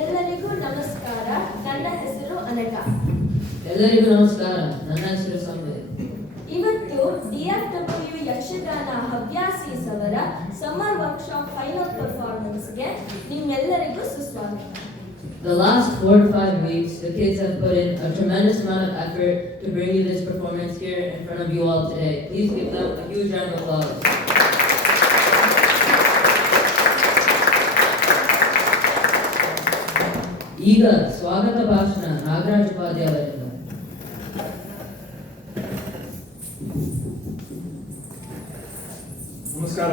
ಎಲ್ಲರಿಗೂ ನಮಸ್ಕಾರ. ನನ್ನ ಹೆಸರು ಅನಘ. ಎಲ್ಲರಿಗೂ ನಮಸ್ಕಾರ. ನನ್ನ ಹೆಸರು ಸಂವೇದ್. ಇವತ್ತು DFW ಯಕ್ಷಗಾನ ಹವ್ಯಾಸೀಸ್ ಅವರ ಸಮ್ಮರ್ ವರ್ಕ್ಶಾಪ್ ಫೈನಲ್ ಪರ್ಫಾರ್ಮೆನ್ಸ್ಗೆ ನಿಮ್ಮೆಲ್ಲರಿಗೂ ಸುಸ್ವಾಗತ. The last 4 to 5 weeks, the kids have put in a tremendous amount of effort to bring you this performance here in front of you all today. Please give them a huge round of applause. ಈಗ ಸ್ವಾಗತ ಭಾಷಣ ನಾಗರಾಜ್ ಉಪಾಧ್ಯಾಯ ಅವರಿಂದ. ನಮಸ್ಕಾರ.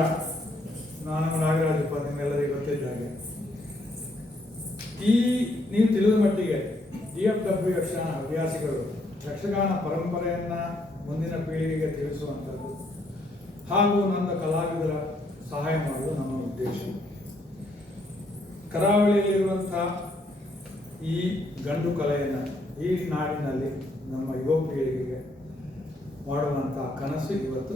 ನಾನು ನಾಗರಾಜ್ ಉಪಾಧ್ಯಾಯ. ಎಲ್ಲರಿಗೂ ಗೊತ್ತಿದ್ದ ಹಾಗೆ ನೀವು ತಿಳಿದ ಮಟ್ಟಿಗೆ DFW ಯಕ್ಷಗಾನ ಹವ್ಯಾಸಿಗಳು ಯಕ್ಷಗಾನ ಪರಂಪರೆಯನ್ನ ಮುಂದಿನ ಪೀಳಿಗೆಗೆ ತಿಳಿಸುವಂಥದ್ದು ಹಾಗೂ ನನ್ನ ಕಲಾವಿದರ ಸಹಾಯ ಮಾಡುವುದು ನಮ್ಮ ಉದ್ದೇಶ. ಕರಾವಳಿಯಲ್ಲಿರುವಂತಹ ಈ ಗಂಡು ಕಲೆಯನ್ನು ಈ ನಾಡಿನಲ್ಲಿ ನಮ್ಮ ಯುವ ಪೀಳಿಗೆಗೆ ಮಾಡುವಂಥ ಕನಸು ಇವತ್ತು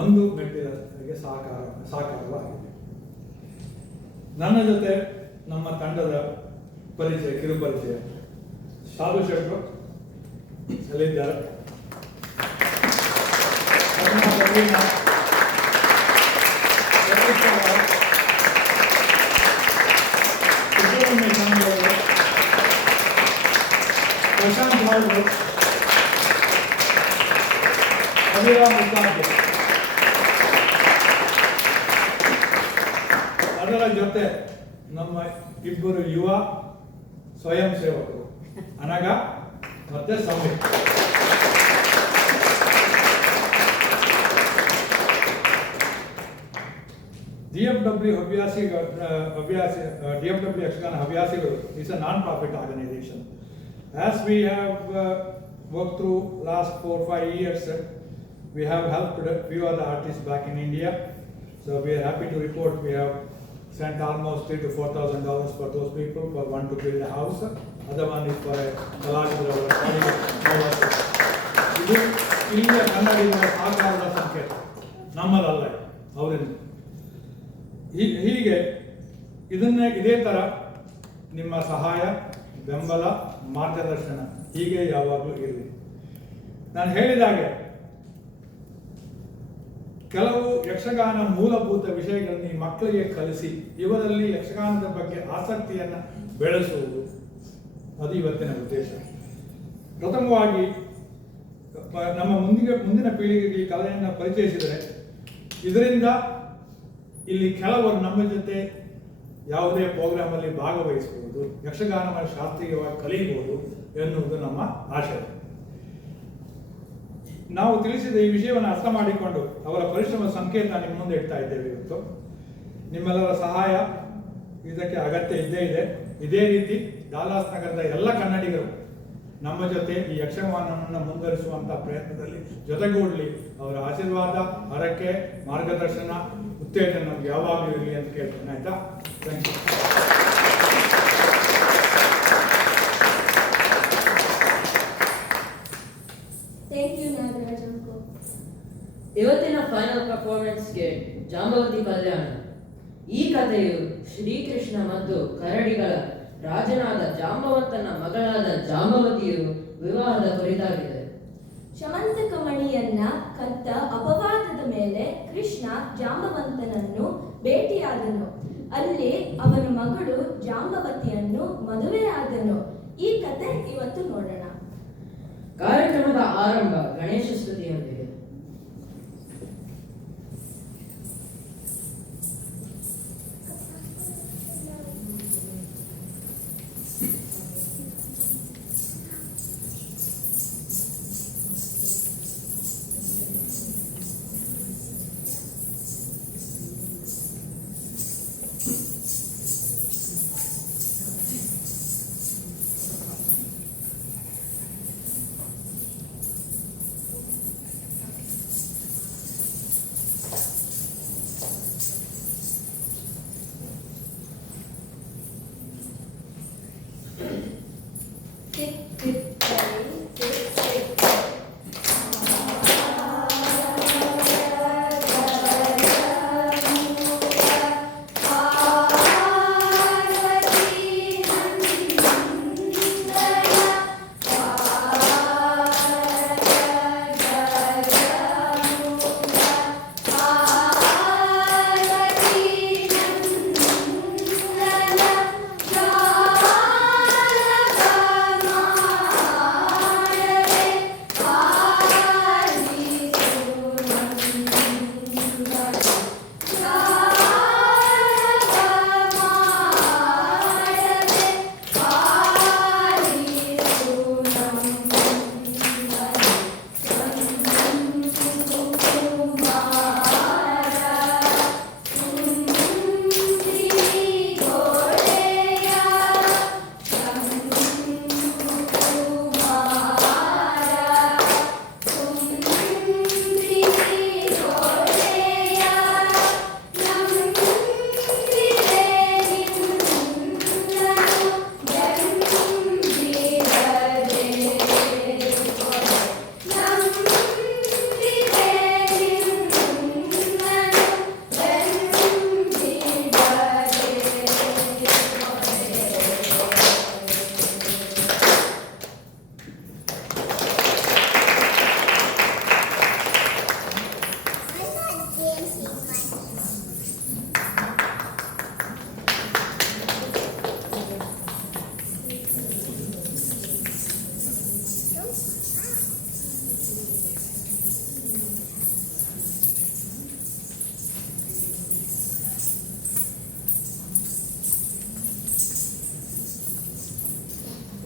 ಒಂದು ಮೆಟ್ಟಿಲಿಗೆ ಸಾಕಾರವಾಗಿದೆ. ನನ್ನ ಜೊತೆ ನಮ್ಮ ತಂಡದ ಪರಿಚಯ, ಕಿರುಪರಿಚಯ ಸಾಧು ಶೆಟ್ರು ಅಲ್ಲಿದ್ದಾರೆ. ಪ್ರಶಾಂತ್ ಅವರು, ಅಭಿರಾಮ್ ಉಪಾಧ್ಯ, ಅದರ ಜೊತೆ ನಮ್ಮ ಇಬ್ಬರು ಯುವ ಸ್ವಯಂ ಸೇವಕರು ಅನಘ ಮತ್ತೆ Samved. DFW Yakshagana ಹವ್ಯಾಸಿಗಳು is a non-profit organization. As we have worked through last 4-5 years, we have helped a few other artists back in India. So we are happy to report we have sent almost $3,000 to $4,000 for those people, for one to build a house, other one is for a ಕಲಾವಿದರ ಇದು ಇಲ್ಲಿಯ ಕನ್ನಡಿಗರ ಸಹಕಾರದ ಸಂಕೇತ, ನಮ್ಮದಲ್ಲ, ಅವರಿಂದ. ಹೀಗೆ ಇದೇ ಥರ ನಿಮ್ಮ ಸಹಾಯ, ಬೆಂಬಲ, ಮಾರ್ಗದರ್ಶನ ಹೀಗೆ ಯಾವಾಗಲೂ ಇರಲಿ. ನಾನು ಹೇಳಿದಾಗೆ ಕೆಲವು ಯಕ್ಷಗಾನ ಮೂಲಭೂತ ವಿಷಯಗಳನ್ನು ಈ ಮಕ್ಕಳಿಗೆ ಕಲಿಸಿ ಇವರಲ್ಲಿ ಯಕ್ಷಗಾನದ ಬಗ್ಗೆ ಆಸಕ್ತಿಯನ್ನು ಬೆಳೆಸುವುದು, ಅದು ಇವತ್ತಿನ ಉದ್ದೇಶ. ಪ್ರಥಮವಾಗಿ ನಮ್ಮ ಮುಂದಿನ ಪೀಳಿಗೆಗೆ ಈ ಕಲೆಯನ್ನು ಪರಿಚಯಿಸಿದರೆ ಇದರಿಂದ ಇಲ್ಲಿ ಕೆಲವರು ನಮ್ಮ ಜೊತೆ ಯಾವುದೇ ಪ್ರೋಗ್ರಾಮಲ್ಲಿ ಭಾಗವಹಿಸಬಹುದು, ಯಕ್ಷಗಾನವನ್ನು ಶಾಸ್ತ್ರೀಯವಾಗಿ ಕಲಿಯಬಹುದು ಎನ್ನುವುದು ನಮ್ಮ ಆಶಯ. ನಾವು ತಿಳಿಸಿದ ಈ ವಿಷಯವನ್ನು ಅರ್ಥ ಮಾಡಿಕೊಂಡು ಅವರ ಪರಿಶ್ರಮ ಸಂಕೇತ ನಿಮ್ಮ ಮುಂದೆ ಇಡ್ತಾ ಇದ್ದೇವೆ ಇವತ್ತು. ನಿಮ್ಮೆಲ್ಲರ ಸಹಾಯ ಇದಕ್ಕೆ ಅಗತ್ಯ ಇದ್ದೇ ಇದೆ. ಇದೇ ರೀತಿ ಡಾಲಾಸ್ ನಗರದ ಎಲ್ಲ ಕನ್ನಡಿಗರು ನಮ್ಮ ಜೊತೆ ಈ ಯಕ್ಷಗಾನವನ್ನು ಮುಂದುವರಿಸುವಂತಹ ಪ್ರಯತ್ನದಲ್ಲಿ ಜೊತೆಗೂಡಲಿ. ಅವರ ಆಶೀರ್ವಾದ, ಹರಕೆ, ಮಾರ್ಗದರ್ಶನ, ಉತ್ತೇಜನ ನಮ್ಗೆ ಯಾವಾಗಲೂ ಇರಲಿ ಅಂತ ಕೇಳ್ತೇನೆ. ಆಯ್ತಾ? Thank you. ಇವತ್ತಿನ ಫೈನಲ್ ಪರ್ಫಾರ್ಮೆನ್ಸ್ಗೆ ಜಾಂಬವತಿ ಕಲ್ಯಾಣ. ಈ ಕಥೆಯು ಶ್ರೀಕೃಷ್ಣ ಮತ್ತು ಕರಡಿಗಳ ರಾಜನಾದ ಜಾಂಬವಂತನ ಮಗಳಾದ ಜಾಂಬವತಿಯು ವಿವಾಹದ ಕುರಿತಾಗಿದೆ. ಶಮಂತಕ ಮಣಿಯನ್ನ ಕದ್ದ ಅಪವಾದದ ಮೇಲೆ ಕೃಷ್ಣ ಜಾಂಬವಂತನನ್ನು ಭೇಟಿಯಾದನು. ಅಲ್ಲಿ ಅವನ ಮಗಳು ಜಾಂಬವತಿಯನ್ನು ಮದುವೆಯಾದನು. ಈ ಕತೆ ಇವತ್ತು ನೋಡೋಣ. ಕಾರ್ಯಕ್ರಮದ ಆರಂಭ Ganesha ಸ್ತುತಿಯೊಂದಿಗೆ.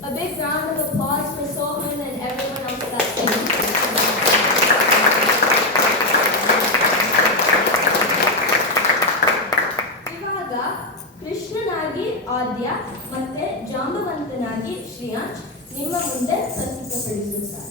A big round of applause for Sohan and everyone else that sings. ಇವಾಗ ಕೃಷ್ಣನಾಗಿ ಆದ್ಯ ಮತ್ತೆ ಜಾಂಬವಂತನಾಗಿ ಶ್ರೇಯಾಂಶ್ ನಿಮ್ಮ ಮುಂದೆ ಪ್ರಸ್ತುತಪಡಿಸುತ್ತಾರೆ.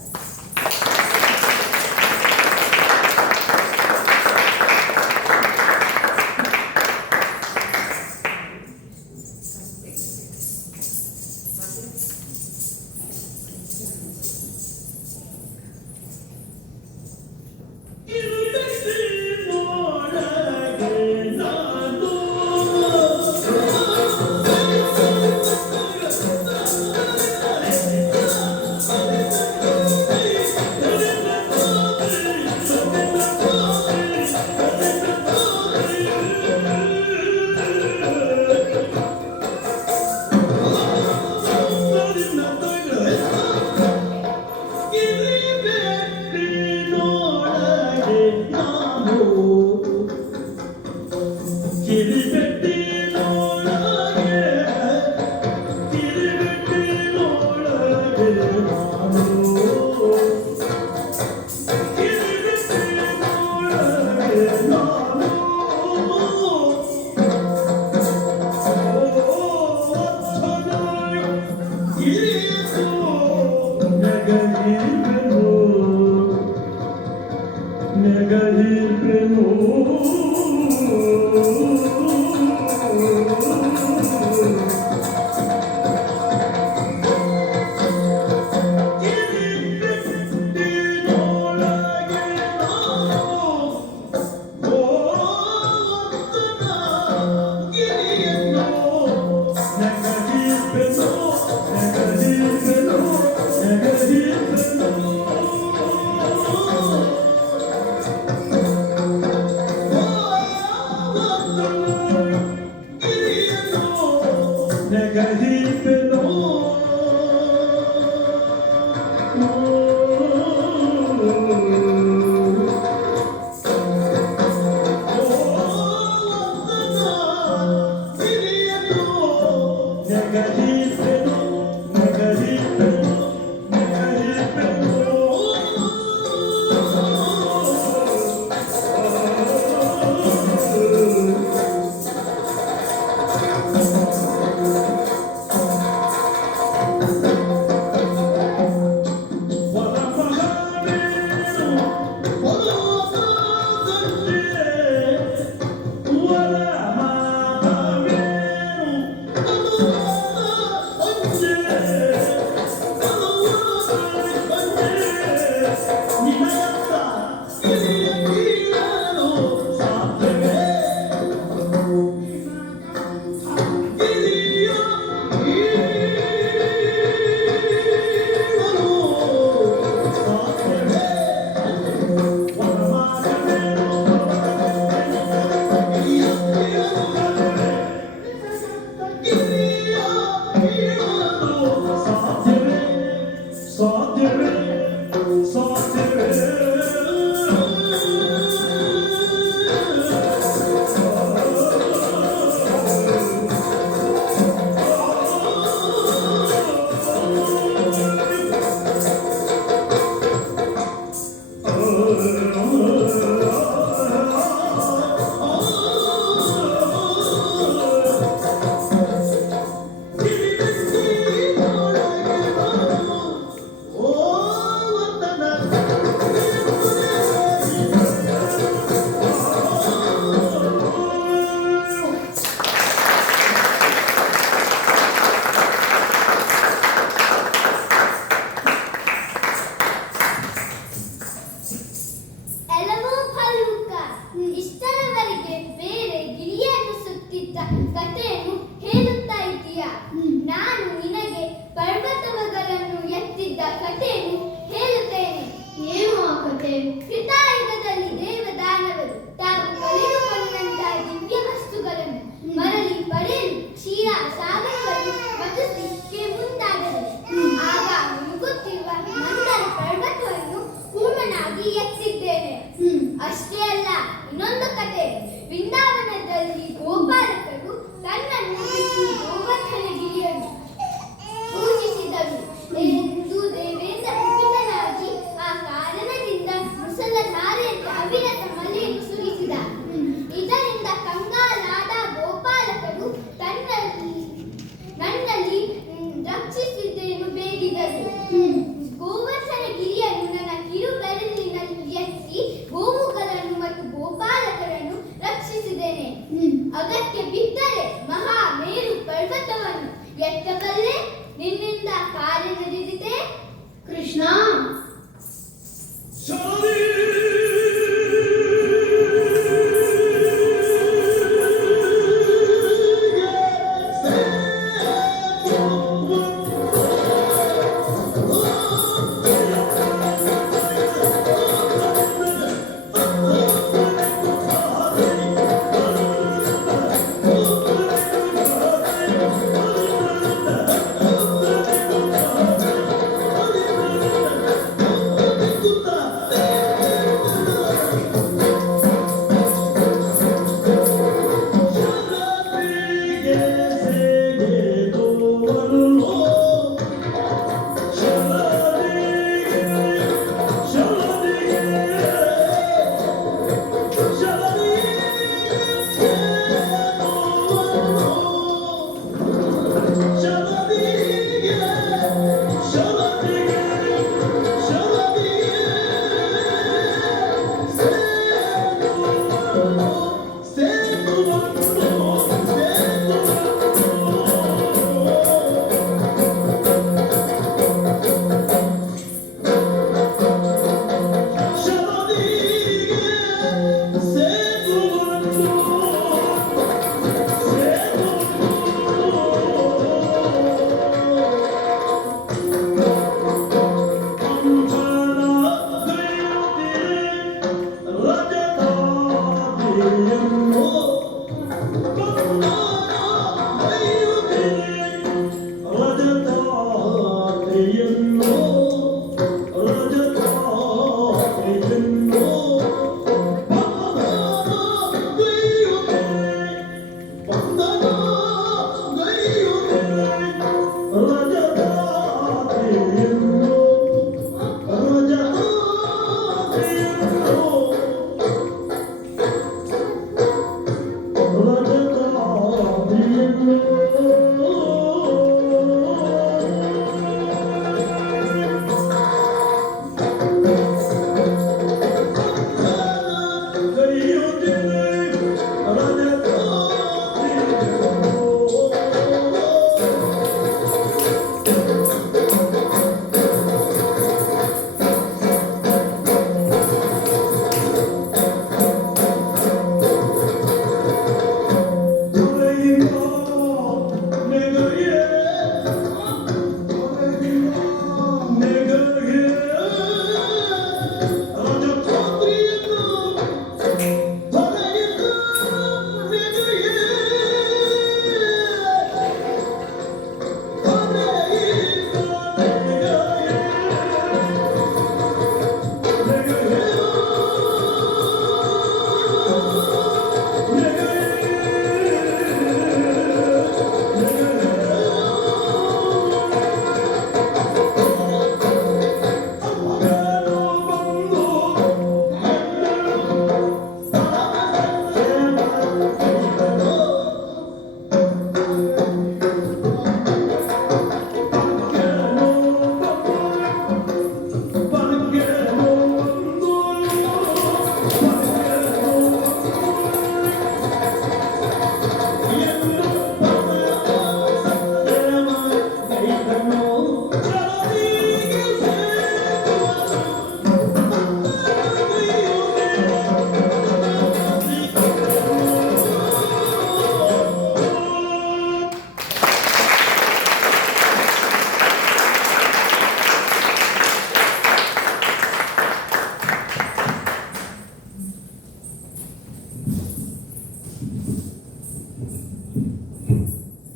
ಕಥೆಯನ್ನು ಹೇಳುತ್ತಾ ಇದ್ದೀಯಾ? ನಾನು ನಿನಗೆ ಪರ್ವತಗಳನ್ನು ಎತ್ತಿದ್ದ ಕಥೆಯನ್ನು ಹೇಳುತ್ತೇನೆ. ಏನು ಆ ಕಥೆ? ಕೃತಾಯುಗದಲ್ಲಿ ದೇವದಾನವರು ತಾವು ಕಳೆದುಕೊಂಡಂತಹ ದಿವ್ಯ ವಸ್ತುಗಳನ್ನು ಮರಳಿ ಪಡೆಯಲು ಕ್ಷೀರ ಸಾಗರವನ್ನು ಮಥಿಸಲಿಕ್ಕೆ ಮುಂದಾದರು. ಆಗ ಮುಗುತ್ತಿರುವ ಮಂದರ ಪರ್ವತವನ್ನು ಪೂರ್ಣನಾಗಿ ಎತ್ತಿದ್ದೇನೆ. ಅಷ್ಟೇ ಅಲ್ಲ, ಇನ್ನೊಂದು ಕಥೆ. ವೃಂದಾವನದಲ್ಲಿ ಗೋಪಾಲಕರು ತನ್ನನ್ನು ಬಿಟ್ಟು ಗೋವರ್ಧನಗಿರಿಯನ್ನು ಪೂಜಿಸಿದರು ಎಂದು ದೇವೇಂದ್ರ ಕುಪಿತನಾಗಿ ಆ ಕಾರಣದಿಂದ ಮುಸಲಧಾರೆಯಿಂದ ಅವಿರತ ಮಳೆಯನ್ನು ಸುರಿಸಿದ. ಇದರಿಂದ ಕಂಗಾಲಾದ ಗೋಪಾಲಕರು ನನ್ನಲ್ಲಿ ರಕ್ಷಿಸಿದ್ದೇನು ಬೇಡಿದರು. ಗೋವರ್ಧನಗಿರಿಯನ್ನು ನನ್ನ ಕಿರು ಬೆರಳಿನಲ್ಲಿ ಎತ್ತಿ ಗೋವುಗಳನ್ನು ಮತ್ತು ಗೋಪಾಲಕರನ್ನು ರಕ್ಷಿಸಿದ್ದೇನೆ. ಅಗತ್ಯ ಬಿದ್ದರೆ ಮಹಾ ಮೇರು ಪರ್ವತವನ್ನು ಎತ್ತಬಲ್ಲೆ. ನಿನ್ನಿಂದ ಕಾರ್ಯ ನಡೆದಿದೆ ಕೃಷ್ಣ.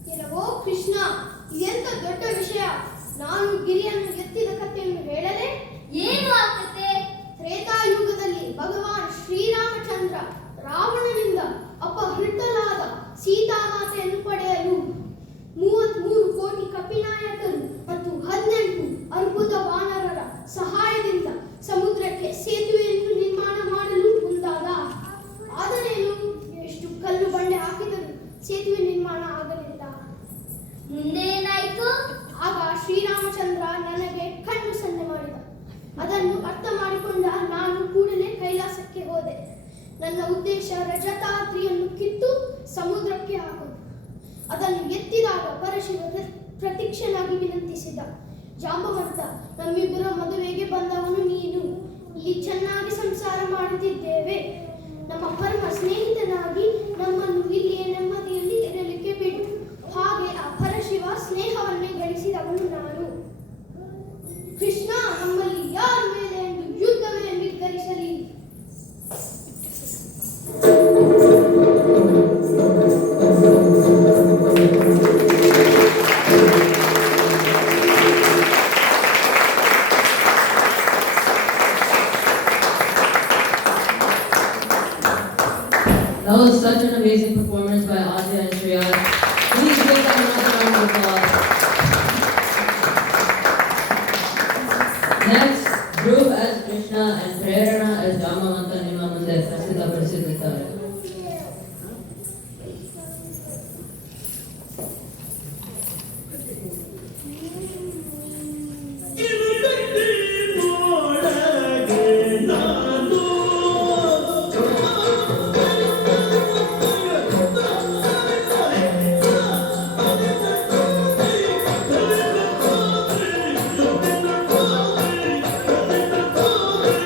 ಕೆಲವೋ ಕೃಷ್ಣ, ಇದೆಂತ ದೊಡ್ಡ ವಿಷಯ. ನಾನು ಗಿರಿಯನ್ನು ಎತ್ತಿದ ಕಥೆಯನ್ನು ಹೇಳಲೇ? ಏನು ಆ ಕಥೆ? ತ್ರೇತಾಯುಗದಲ್ಲಿ ಭಗವಾನ್ ಶ್ರೀರಾಮಚಂದ್ರ ರಾವಣನಿಂದ ಅಪಹೃತಳಾದ ಸೀತಾಮಾತೆಯನ್ನು ಪಡೆಯಲು 33 ಕೋಟಿ ಕಪಿನಾಯಕರು ಮತ್ತು 18 ಅದ್ಭುತ ವಾನರರ ಸಹಾಯದಿಂದ ಸಮುದ್ರಕ್ಕೆ ಸೇತುವೆಯನ್ನು ನಿರ್ಮಾಣ ಮಾಡಲು ಮುಂದಾದ. ಆದರೇನು, ಎಷ್ಟು ಕಲ್ಲು ಬಂಡೆ ಹಾಕಿದರೂ ಸೇತುವೆ ನಿರ್ಮಾಣ ಆಗಲಿಲ್ಲ. ಮುಂದೆ ಏನಾಯಿತು? ಆಗ ಶ್ರೀರಾಮಚಂದ್ರ ನನಗೆ ಕಣ್ಣು ಸನ್ನೆ ಮಾಡಿದ. ಅದನ್ನು ಅರ್ಥ ಮಾಡಿಕೊಂಡ ನಾನು ಕೂಡಲೇ ಕೈಲಾಸಕ್ಕೆ ಹೋದೆ. ನನ್ನ ಉದ್ದೇಶ ರಜತಾದ್ರಿಯನ್ನು ಕಿತ್ತು ಸಮುದ್ರಕ್ಕೆ ಹಾಕುವುದು. ಅದನ್ನು ಎತ್ತಿದಾಗ ಪರಶಿವ ಪ್ರತೀಕ್ಷನಾಗಿ ವಿನಂತಿಸಿದ. ಜಾಂಬವಂತ, ನಮ್ಮಿಬ್ಬರ ಮದುವೆಗೆ ಬಂದವನು ನೀನು. ಇಲ್ಲಿ ಚೆನ್ನಾಗಿ ಸಂಸಾರ ಮಾಡುತ್ತಿದ್ದೇವೆ. ನಮ್ಮ ಪರಮ ಸ್ನೇಹಿತನಾಗಿ ನಮ್ಮನ್ನು ಇಲ್ಲಿಯೇ ನೆಮ್ಮದಿಯಲ್ಲಿ ಇರಲಿಕ್ಕೆ ಬಿಡು. ಹಾಗೆ ಆ ಪರಶಿವ ಸ್ನೇಹವನ್ನೇ ಗಳಿಸಿದವನು ನಾನು. ಕೃಷ್ಣ, ನಮ್ಮಲ್ಲಿ ಯಾರ ಮೇಲೆ ಎಂದು ಯುದ್ಧವೇ ನಿರ್ಧರಿಸಲಿ. That was such an amazing performance by Adya and Shreya. Please give them another round of applause. Next, Dhruv as Krishna and Prerana as Jamavanta ನಿಮ್ಮ ಮುಂದೆ ಪ್ರಸಿದ್ಧಪಡಿಸುತ್ತಾರೆ.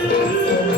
Thank you.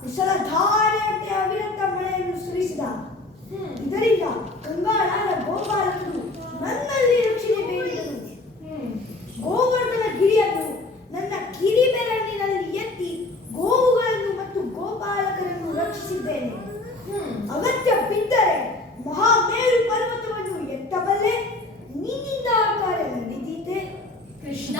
ಕುಶಲಧಾರೆಯಂತೆ ಅವಿರತ ಮಳೆಯನ್ನು ಸುರಿಸಿದ. ಇದರಿಂದ ಕಂಗಾಲಾದ ಗೋಪಾಲಕರು ನನ್ನಲ್ಲಿ ರಕ್ಷಣೆ ಬೇಡಿದರು. ಗೋವರ್ಧನ ಗಿರಿಯನ್ನು ನನ್ನ ಕಿರಿ ಬೆರಳಿನಲ್ಲಿ ಎತ್ತಿ ಗೋವುಗಳನ್ನು ಮತ್ತು ಗೋಪಾಲಕರನ್ನು ರಕ್ಷಿಸಿದ್ದೇನೆ. ಅಗತ್ಯ ಬಿದ್ದರೆ ಮಹಾಮೇರು ಪರ್ವತವನ್ನು ಎತ್ತಬಲ್ಲೆ. ನಿನ್ನಿಂದ ಆ ಕಾರ್ಯ ನಡೆದಿದೆ ಕೃಷ್ಣ.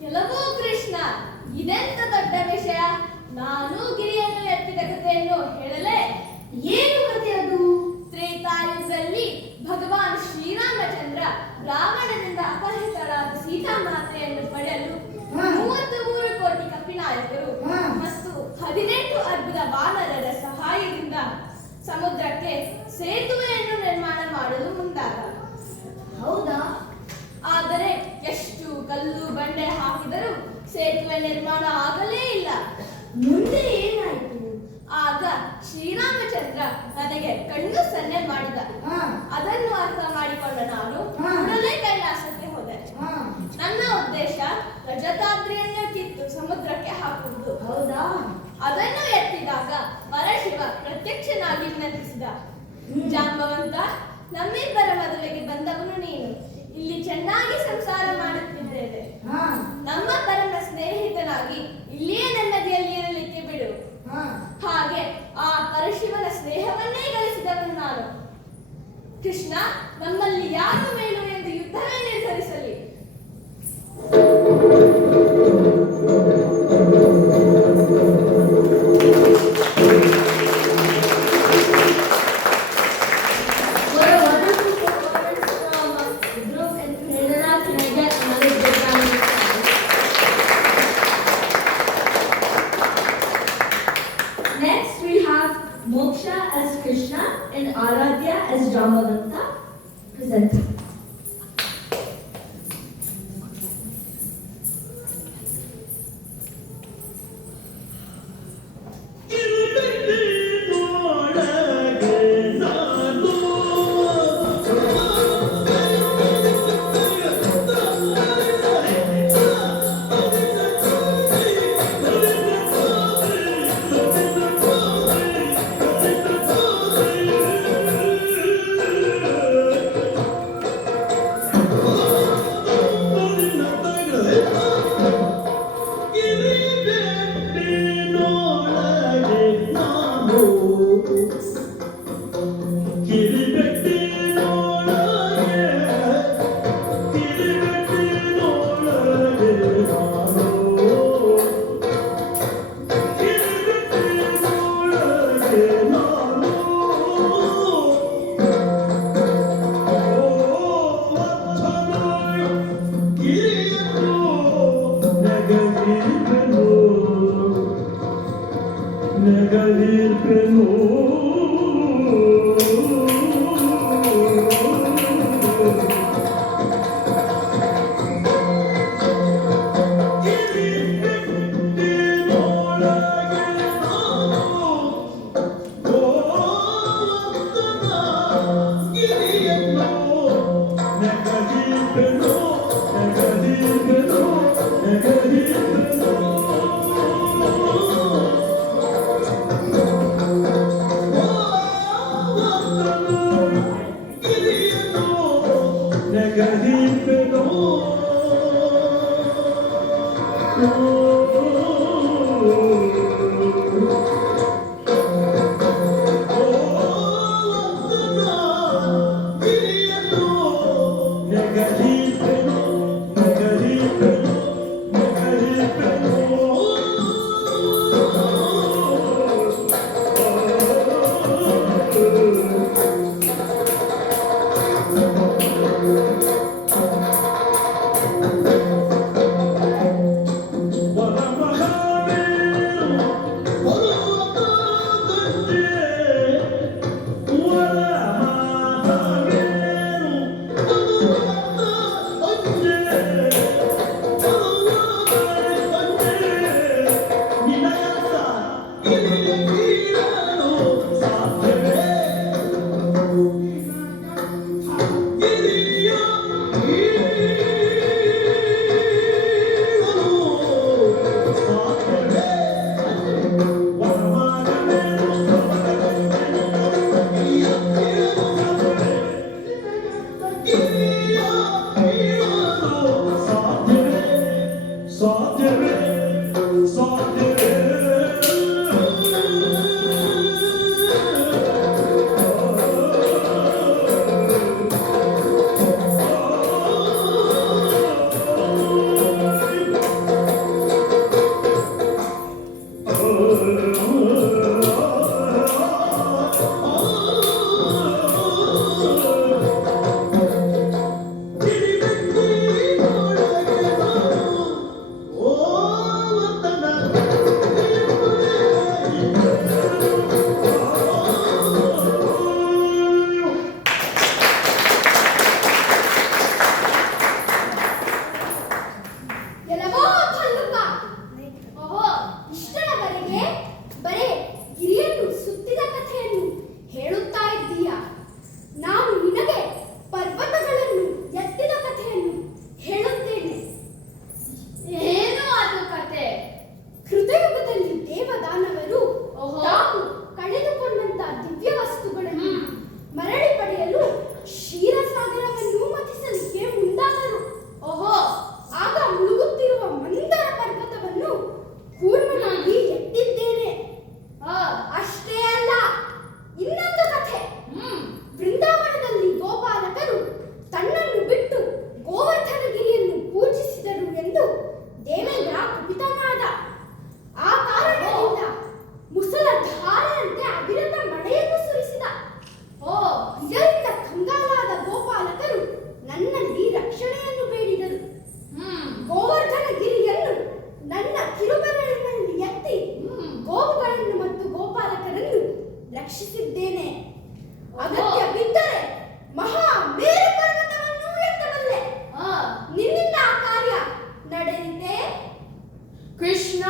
ಕೆಲವು ಕೃಷ್ಣ, ಇದೆಂತ ದೊಡ್ಡ ವಿಷಯ. ನಾನು ಗಿರಿಯನ್ನು ಎತ್ತಿದ ಕಥೆಯನ್ನು ಹೇಳಲೇ? ಏನು ಕಥೆ ಅದು? ತ್ರೇತಾಯುಗದಲ್ಲಿ ಭಗವಾನ್ ಶ್ರೀರಾಮಚಂದ್ರ ರಾವಣನಿಂದ ಅಪಹರಿತಳಾದ ಸೀತಾಮಾತೆಯನ್ನು ಪಡೆಯಲು 33 ಕೋಟಿ ಕಪಿನಾಯಕರು ಮತ್ತು 18 ಅದ್ಭುತ ವಾನರರ ಸಹಾಯದಿಂದ ಸಮುದ್ರಕ್ಕೆ ಸೇತುವೆಯನ್ನು ನಿರ್ಮಾಣ ಮಾಡಲು ಮುಂದಾದ. ಹೌದಾ? ಆದರೆ ಎಷ್ಟು ಕಲ್ಲು ಬಂಡೆ ಹಾಕಿದರೂ ಸೇತುವೆ ನಿರ್ಮಾಣ ಆಗಲೇ ಇಲ್ಲ. ಮುಂದೆ ಏನಾಯ್ತು? ಆಗ ಶ್ರೀರಾಮಚಂದ್ರ ನನಗೆ ಕಣ್ಣು ಸನ್ನೆ ಮಾಡಿದ. ಅದನ್ನು ಅರ್ಥ ಮಾಡಿಕೊಂಡ ನಾನು ಕೂಡಲೇ ಕೈಲಾಸಕ್ಕೆ ಹೋದೆ. ನನ್ನ ಉದ್ದೇಶ ರಜತಾದ್ರಿಯನ್ನು ಕಿತ್ತು ಸಮುದ್ರಕ್ಕೆ ಹಾಕುವುದು. ಹೌದಾ? ಅದನ್ನು ಎತ್ತಿದಾಗ ಪರಶಿವ ಪ್ರತ್ಯಕ್ಷನಾಗಿ ವಿನಂತಿಸಿದ. ಜಾಂಬವಂತ, ನಮ್ಮಿಬ್ಬರ ಮದುವೆಗೆ ಬಂದವನು ನೀನು. ಇಲ್ಲಿ ಚೆನ್ನಾಗಿ ಸಂಸಾರ ಮಾಡುತ್ತಿದ್ದೇವೆ. ನಮ್ಮ ಪರಮ ಸ್ನೇಹಿತನಾಗಿ ಇಲ್ಲಿಯೇ ನೆಮ್ಮದಿಯಲ್ಲಿ ಇರಲಿಕ್ಕೆ ಬಿಡು. ಹಾಗೆ ಆ ಪರಶಿವನ ಸ್ನೇಹವನ್ನೇ ಗಳಿಸಿದವನು ನಾನು. ಕೃಷ್ಣ, ನಮ್ಮಲ್ಲಿ ಯಾರು ಮೇಲು ಎಂದು ಯುದ್ಧವೇ ನಿರ್ಧರಿಸಲಿ. What a wonderful performance from Dhruv and ಎಲ್ಲವೋ ಭಲ್ಲುಕ. ಓಹೋ, ಇಷ್ಟರವರೆಗೆ ಬರೇ ಗಿರಿಯನ್ನು ಸುತ್ತಿದ ಕಥೆಯನ್ನು ಹೇಳುತ್ತಾ ಇದ್ದೀಯ. ನಾನು ನಿನಗೆ ಪರ್ವತಗಳನ್ನು ಎತ್ತಿದ ಕಥೆಯನ್ನು ಹೇಳುತ್ತೇನೆ. ಏನು ಅದು ಕತೆ? ಕೃತಯುಗದಲ್ಲಿ ದೇವದಾನವರು ತಾವು ಕಳೆದುಕೊಂಡಂತ ದಿವ್ಯ ವಸ್ತುಗಳನ್ನು ಮರಳಿ ಪಡೆಯಲು ಕ್ಷೀರಸಾಗರವನ್ನು ಮಥಿಸಲಿಕ್ಕೆ ಮುಂದಾದರು. ಓಹೋ, ಆಗ ಮುಳುಗುತ್ತಿರುವ ಮಂದರ ಪರ್ವತವನ್ನು ಕೂರ್ಮನಾಗಿ ಎತ್ತಿದ್ದೇನೆ. ಅಷ್ಟೇ ಅಲ್ಲ, ಇನ್ನೊಂದು ಕಥೆ. ಬೃಂದಾವನದಲ್ಲಿ ಗೋಪಾಲಕರು ತನ್ನನ್ನು ಬಿಟ್ಟು ಗೋವರ್ಧನಗಿರಿಯನ್ನು ಪೂಜಿಸಿದರು ಎಂದು ದೇವೇಂದ್ರ ಕುಪಿತನಾದ. ಆ ಕಾರಣದಿಂದ ಮುಸಲಧಾರೆಯಂತೆ ಅವಿರತ ಮಳೆಯನ್ನು ಸುರಿಸಿದ. ಇದರಿಂದ ಕಂಗಾಲಾದ ಗೋಪಾಲಕರು ನನ್ನಲ್ಲಿ ರಕ್ಷಣೆಯನ್ನು ಬೇಡಿದರು. ಗೋವರ್ಧನಗಿರಿಯನ್ನು ನನ್ನ ಕಿರುಬೆರಳಿನಲ್ಲಿ ಎತ್ತಿ ಗೋವುಗಳನ್ನು ಮತ್ತು ಗೋಪಾಲಕರನ್ನು ರಕ್ಷಿಸಿದ್ದೇನೆ. ಅಗತ್ಯ ಬಿದ್ದರೆ ಮಹಾ ಮೇರು ಪರ್ವತವನ್ನು ಎತ್ತಬಲ್ಲೆ. ನಿನ್ನಿಂದ ಆ ಕಾರ್ಯ ನಡೆದಿದೆ. ಕೃಷ್ಣ.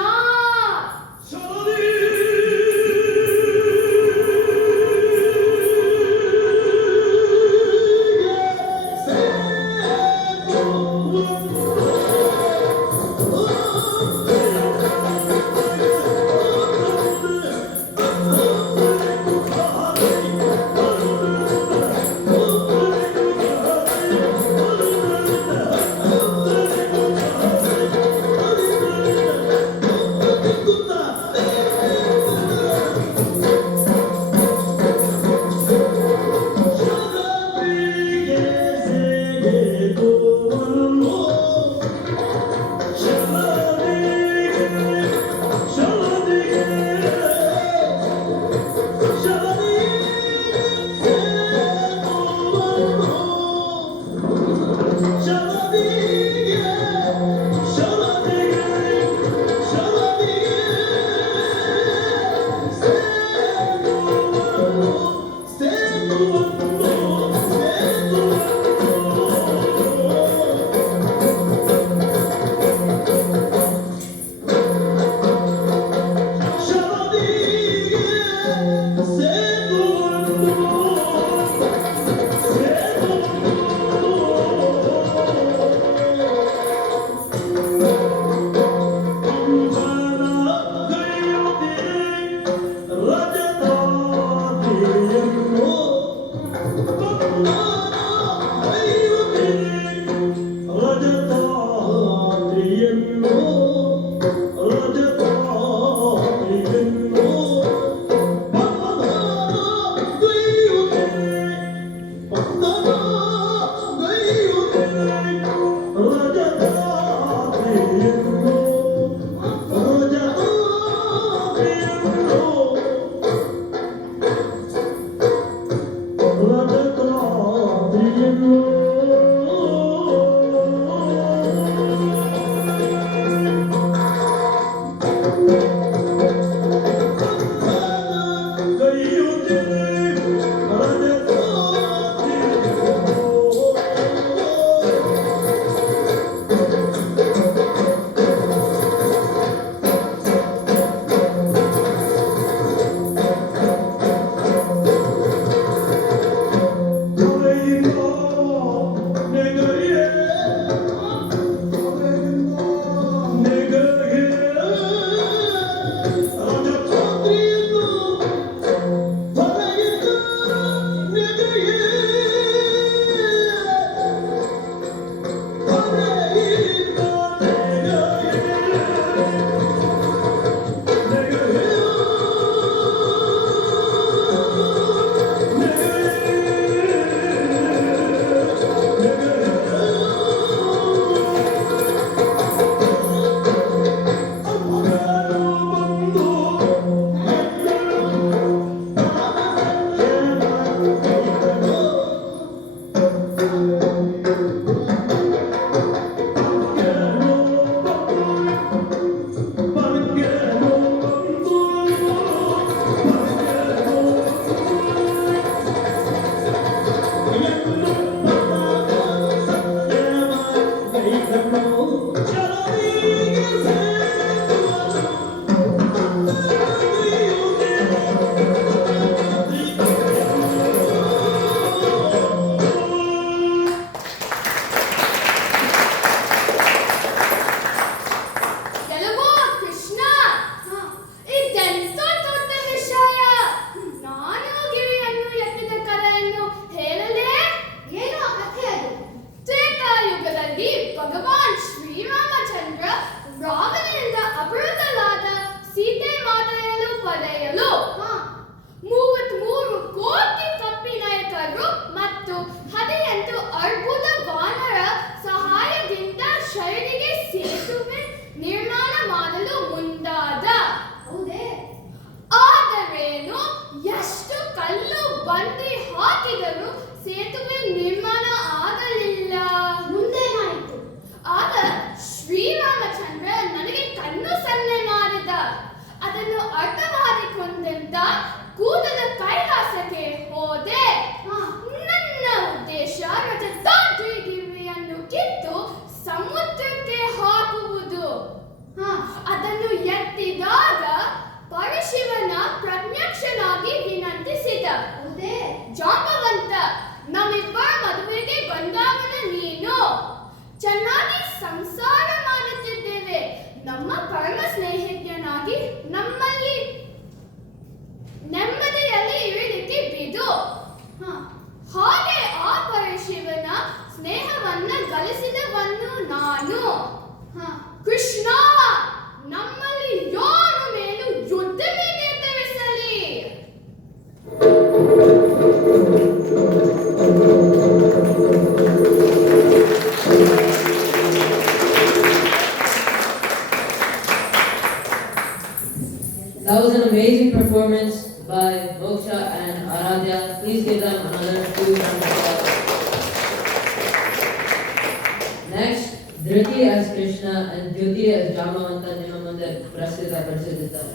ಸಂಸಾರ ಮಾಡುತ್ತಿದ್ದೇವೆ. ನಮ್ಮ ಪರಮ ಸ್ನೇಹಿತನಾಗಿ ನಮ್ಮಲ್ಲಿ ನೆಮ್ಮದಿಯಲ್ಲಿ ಇರಲಿಕ್ಕೆ ಬಿಡು. ಹಾಗೆ ಆ ಪರಶಿವನ ಸ್ನೇಹವನ್ನ ಗಳಿಸಿದವನು ನಾನು. ಕೃಷ್ಣ, ನಮ್ಮಲ್ಲಿ ಯಾರ ಮೇಲೂ ಯುದ್ಧವೇ ನಿರ್ಧರಿಸಲಿ. That was an amazing performance by Moksha and Aradhya. Please give them another 2 rounds of applause. Next, Dhriti as Krishna and Jyoti as Jamavanta ನಿಮ್ಮ ಮುಂದೆ ಪ್ರಸ್ತುತಪಡಿಸುತ್ತಿದ್ದಾರೆ.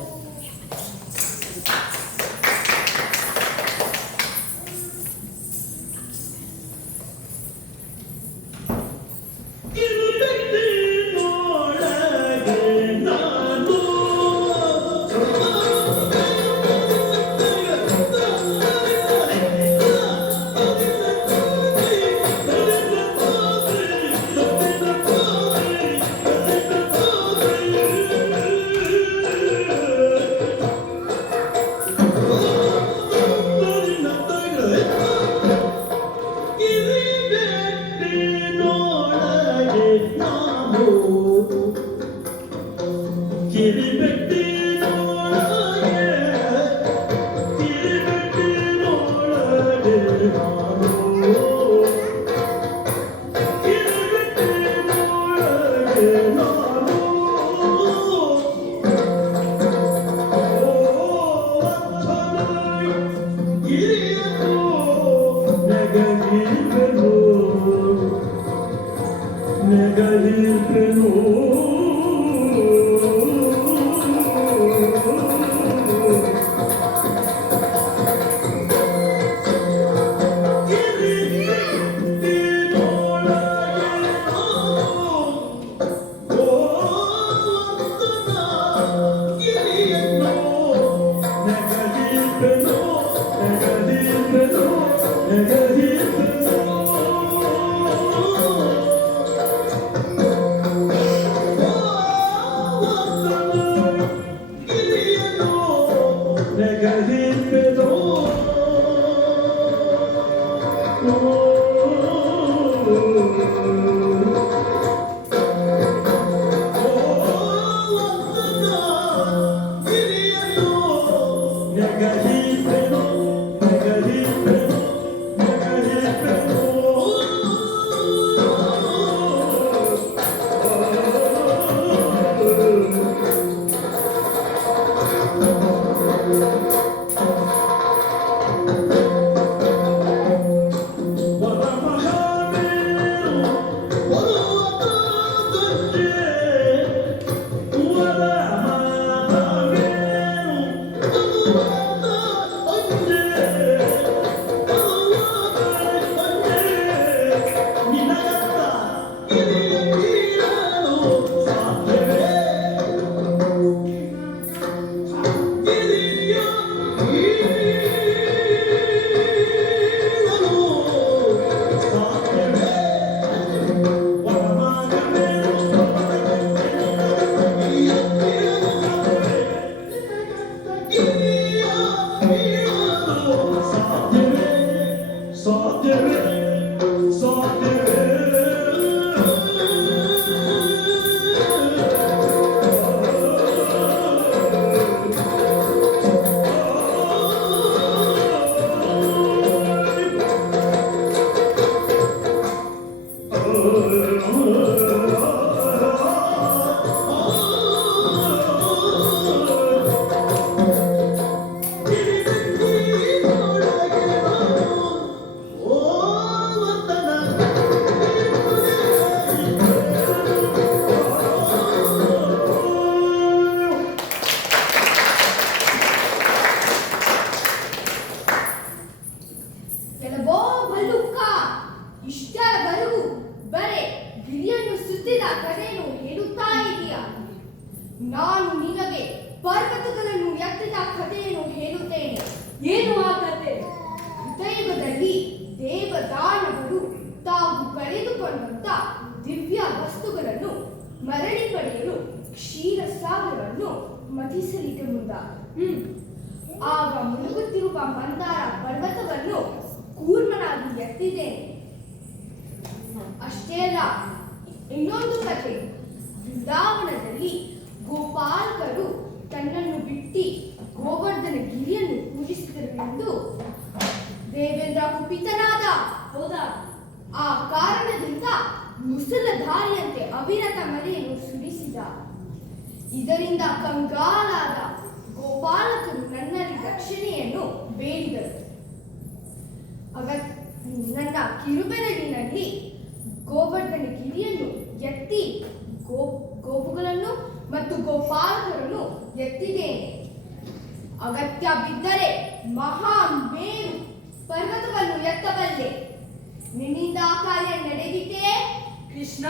ನಾನು ನಿನಗೆ ಪರ್ವತಗಳನ್ನು ಎತ್ತಿದ ಕಥೆಯನ್ನು ಹೇಳುತ್ತೇನೆ. ಏನು ಆ ಕಥೆ? ದೈವದಲ್ಲಿ ದೇವದಾನವರು ತಾವು ಕಳೆದುಕೊಂಡಂತ ದಿವ್ಯ ವಸ್ತುಗಳನ್ನು ಕ್ಷೀರಸಾಗರವನ್ನು ಮಥಿಸಲಿಕ್ಕೆ ಮುಂದ. ಆಗ ಮುಳುಗುತ್ತಿರುವ ಮಂದಾರ ಪರ್ವತವನ್ನು ಕೂರ್ಮನಾಗಿ ಎತ್ತಿದ್ದೇನೆ. ಅಷ್ಟೇ ಅಲ್ಲ, ಇನ್ನೊಂದು ಕಥೆ. ವೃಂದಾವನದಲ್ಲಿ ಗೋಪಾಲಕರು ತನ್ನನ್ನು ಬಿಟ್ಟಿ ಗೋವರ್ಧನ ಗಿರಿಯನ್ನು ಪೂಜಿಸಿದರು ಎಂದು ದೇವೇಂದ್ರ ಕುಪಿತನಾದ. ಹೌದಾ? ಆ ಕಾರಣದಿಂದ ಮುಸಲಧಾರಿಯಂತೆ ಅವಿರತ ಮಳೆಯನ್ನು ಸುರಿಸಿದ. ಇದರಿಂದ ಕಂಗಾಲಾದ ಗೋಪಾಲಕರು ನನ್ನಲ್ಲಿ ರಕ್ಷಣೆಯನ್ನು ಬೇಡಿದರು. ನನ್ನ ಕಿರುಬೆರಳಿನಲ್ಲಿ ಗೋವರ್ಧನ ಗಿರಿಯನ್ನು ಎತ್ತಿ ಗೋವುಗಳನ್ನು ಮತ್ತು ಗೋಪಾಲಕರನ್ನು ಎತ್ತಿದ್ದೇನೆ. ಅಗತ್ಯ ಬಿದ್ದರೆ ಮಹಾ ಮೇರು ಪರ್ವತವನ್ನು ಎತ್ತಬಲ್ಲೆ. ನಿನ್ನಿಂದ ಆ ಕಾರ್ಯ ನಡೆದಿದೆ ಕೃಷ್ಣ.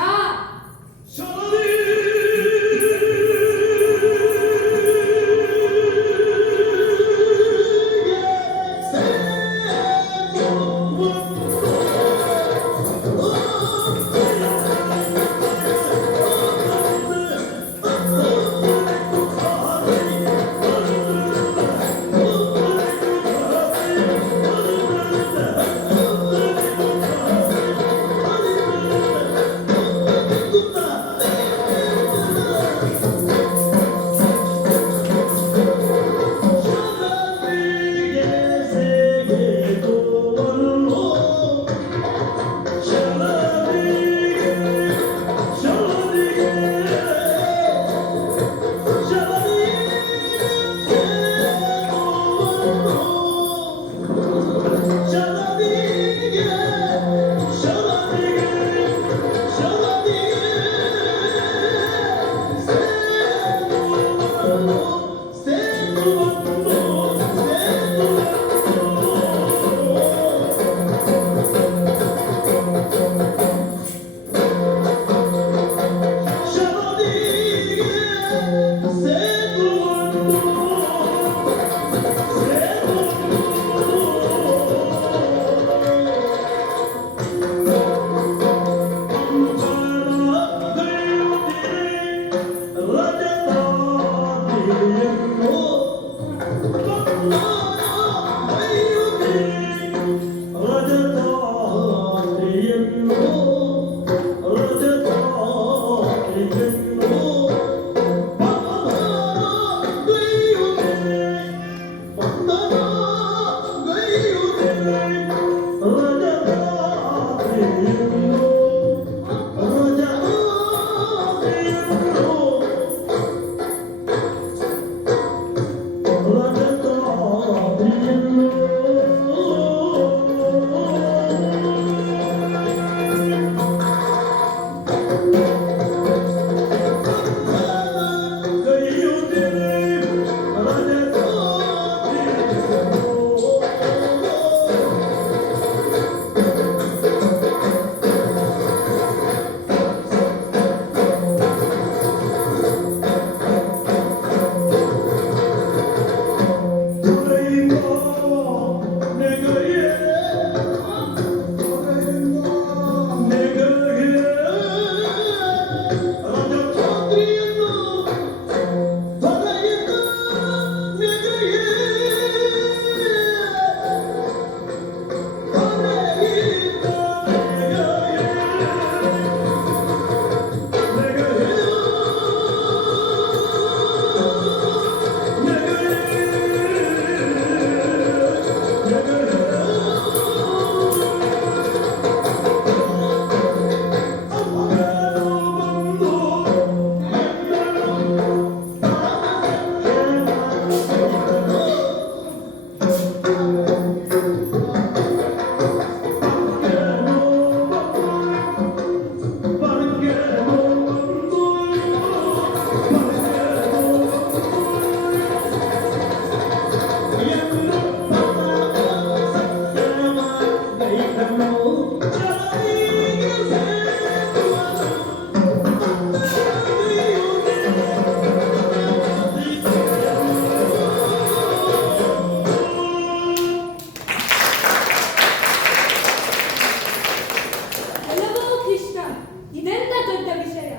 ಇದೆಂತ ದೊಡ್ಡ ವಿಷಯ.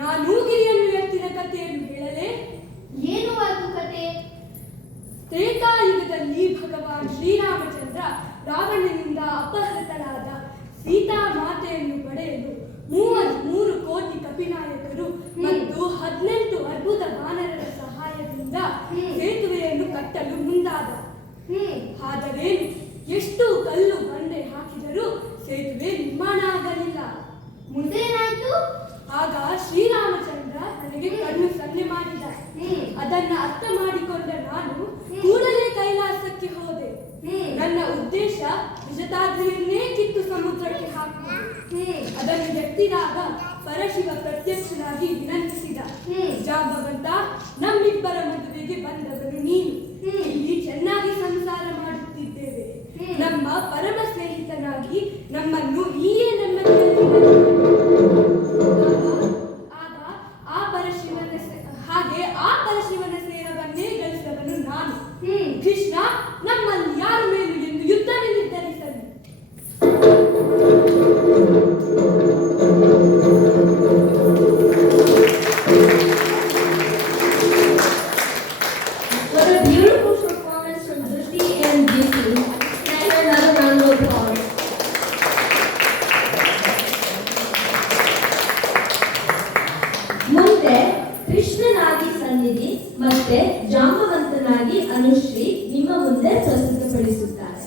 ನಾನು ಗಿರಿಯನ್ನು ಎತ್ತಿದ ಕಥೆ ಕಥೆಯನ್ನು ಹೇಳಲೇ? ಏನು ಮಾತುಕತೆ? ತ್ರೇತಾಯುಗದಲ್ಲಿ ಭಗವಾನ್ ಶ್ರೀರಾಮಚಂದ್ರ ರಾವಣನಿಂದ ಅಪಹೃತರಾದ ಸೀತಾ ಮಾತೆಯನ್ನು ಪಡೆಯಲು 33 ಕೋಟಿ ಕಪಿನಾಯಕರು ಮತ್ತು 18 ಅದ್ಭುತ ವಾನರರ ಸಹಾಯದಿಂದ ಸೇತುವೆಯನ್ನು ಕಟ್ಟಲು ಮುಂದಾದ. ಆದರೆ ಎಷ್ಟು ಕಲ್ಲು ಬಂಡೆ ಹಾಕಿದರೂ ಸೇತುವೆ ನಿರ್ಮಾಣ ಆಗಲಿಲ್ಲ. ಮುಂದೇನಾಯ್ತು? ಆಗ ಶ್ರೀರಾಮಚಂದ್ರ ನನಗೆ ಕಣ್ಣು ಸನ್ನೆ ಮಾಡಿದ. ಅದನ್ನ ಅರ್ಥ ಮಾಡಿಕೊಂಡ ನಾನು ಕೂಡಲೇ ಕೈಲಾಸಕ್ಕೆ ಹೋದೆ. ನನ್ನ ಉದ್ದೇಶ ವಿಜತಾದ್ರಿಯನ್ನೇ ಕಿತ್ತು ಸಮುದ್ರಕ್ಕೆ ಹಾಕುವುದು. ಅದನ್ನು ಎತ್ತಿದಾಗ ಪರಶಿವ ಪ್ರತ್ಯಕ್ಷನಾಗಿ ವಿನಂತಿಸಿದ, ಜಾಂಬವಂತ, ನಮ್ಮಿಬ್ಬರ ಮದುವೆಗೆ ಬಂದವನು ನೀನು. ಇಲ್ಲಿ ಚೆನ್ನಾಗಿ ಸಂಸಾರ ಮಾಡುತ್ತಿದ್ದೇವೆ. ನಮ್ಮ ಪರಮ ಸ್ನೇಹಿತನಾಗಿ ನಮ್ಮನ್ನು ಇಲ್ಲಿಯೇ ನೆಮ್ಮದಿಯಲ್ಲಿ ಆ ಪರಶಿವನ ಸ್ನೇಹವನ್ನೇ ಗಳಿಸಿದವನು ನಾನು. ಕೃಷ್ಣ ನಮ್ಮಲ್ಲಿ ಯಾರ ಮೇಲೂ ಎಂದು ಯುದ್ಧವೇ ನಿರ್ಧರಿಸಲಿ. What a beautiful performance from Drishti and Beauty. Can I hear another round of applause? ಮುಂದೆ ಕೃಷ್ಣನಾಗಿ ಸನ್ನಿಧಿ ಮತ್ತೆ ಜಾಂಬವಂತನಾಗಿ ಅನುಶ್ರೀ ನಿಮ್ಮ ಮುಂದೆ ಪ್ರಸ್ತುತಪಡಿಸುತ್ತಾರೆ.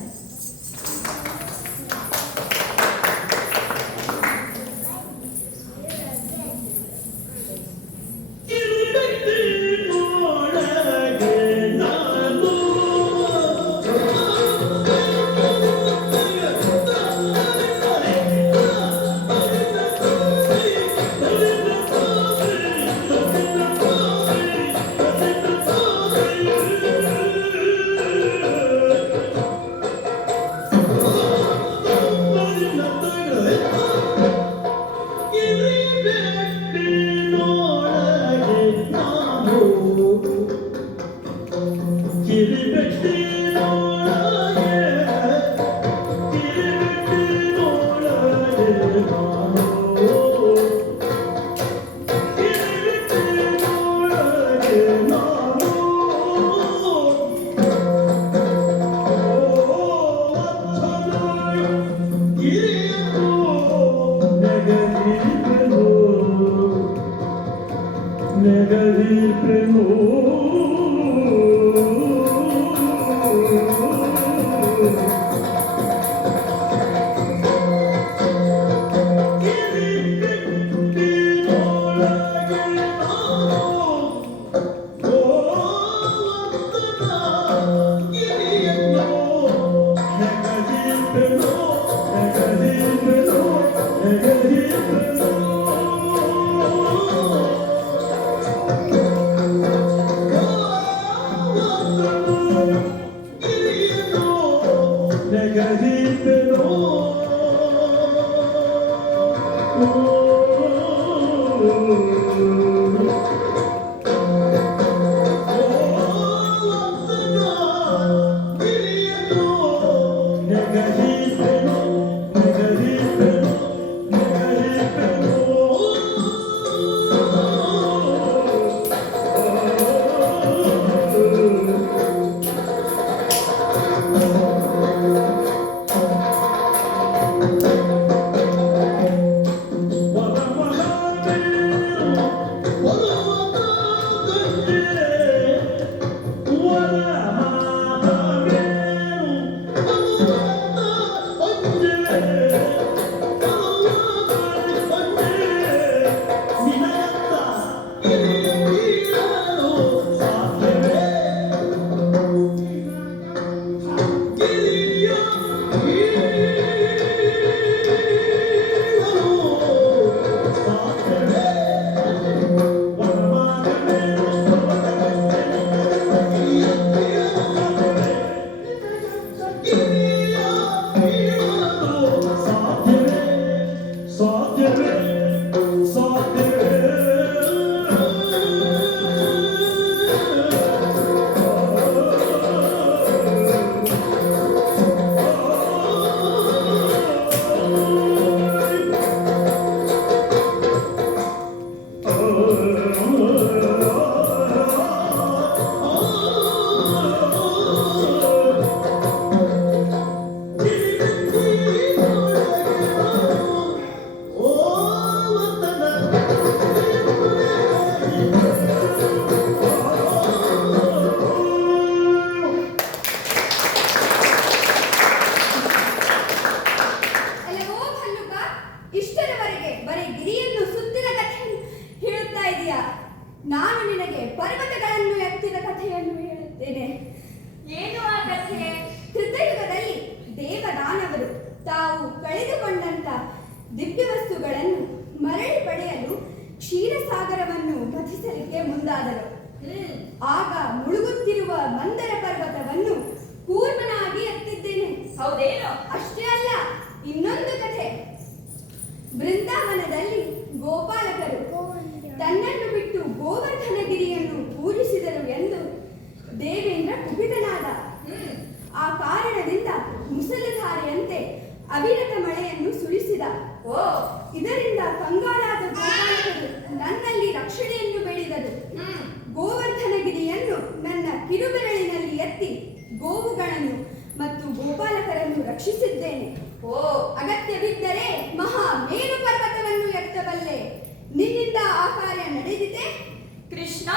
ನಾನು ನಿನಗೆ ಪರ್ವತಗಳನ್ನು ಎತ್ತಿದ ಕಥೆಯನ್ನು ಹೇಳುತ್ತೇನೆ. ಏನು ಆ ಕಥೆ? ಕೃತಯುಗದಲ್ಲಿ ದೇವದಾನವರು ತಾವು ಕಳೆದುಕೊಂಡಂತ ದಿವ್ಯ ವಸ್ತುಗಳನ್ನು ಮರಳಿ ಪಡೆಯಲು ಕ್ಷೀರಸಾಗರವನ್ನು ಮಥಿಸಲಿಕ್ಕೆ ಮುಂದಾದರು. ಆಗ ಮುಳುಗುತ್ತಿರುವ ಮಂದರ ಪರ್ವತವನ್ನು ಕೂರ್ಮನಾಗಿ ಎತ್ತಿದ್ದೇನೆ. ಹೌದೇನು? ಅಷ್ಟೇ ಅಲ್ಲ, ಇನ್ನೊಂದು ಕಥೆ. ಬೃಂದಾವನದಲ್ಲಿ ಗೋಪಾಲಕರು ತನ್ನನ್ನು ಬಿಟ್ಟು ಗೋವರ್ಧನಗಿರಿಯನ್ನು ಪೂಜಿಸಿದರು ಎಂದು ದೇವೇಂದ್ರ ಕುಪಿತನಾದ. ಆ ಕಾರಣದಿಂದ ಮುಸಲಧಾರೆಯಂತೆ ಅವಿರತ ಮಳೆಯನ್ನು ಸುರಿಸಿದ. ಇದರಿಂದ ಕಂಗಾಲಾದ ಗೋಪಾಲಕರು ನನ್ನಲ್ಲಿ ರಕ್ಷಣೆಯನ್ನು ಬೇಡಿದರು. ಗೋವರ್ಧನಗಿರಿಯನ್ನು ನನ್ನ ಕಿರುಬೆರಳಿನಲ್ಲಿ ಎತ್ತಿ ಗೋವುಗಳನ್ನು ಮತ್ತು ಗೋಪಾಲಕರನ್ನು ರಕ್ಷಿಸಿದ್ದೇನೆ. ಅಗತ್ಯವಿದ್ದರೆ ಮಹಾ ಮೇರು ಪರ್ವತವನ್ನು ಎತ್ತಬಲ್ಲೆ. ನಿನ್ನಿಂದ ಆ ಕಾರ್ಯ ನಡೆದಿದೆ ಕೃಷ್ಣ.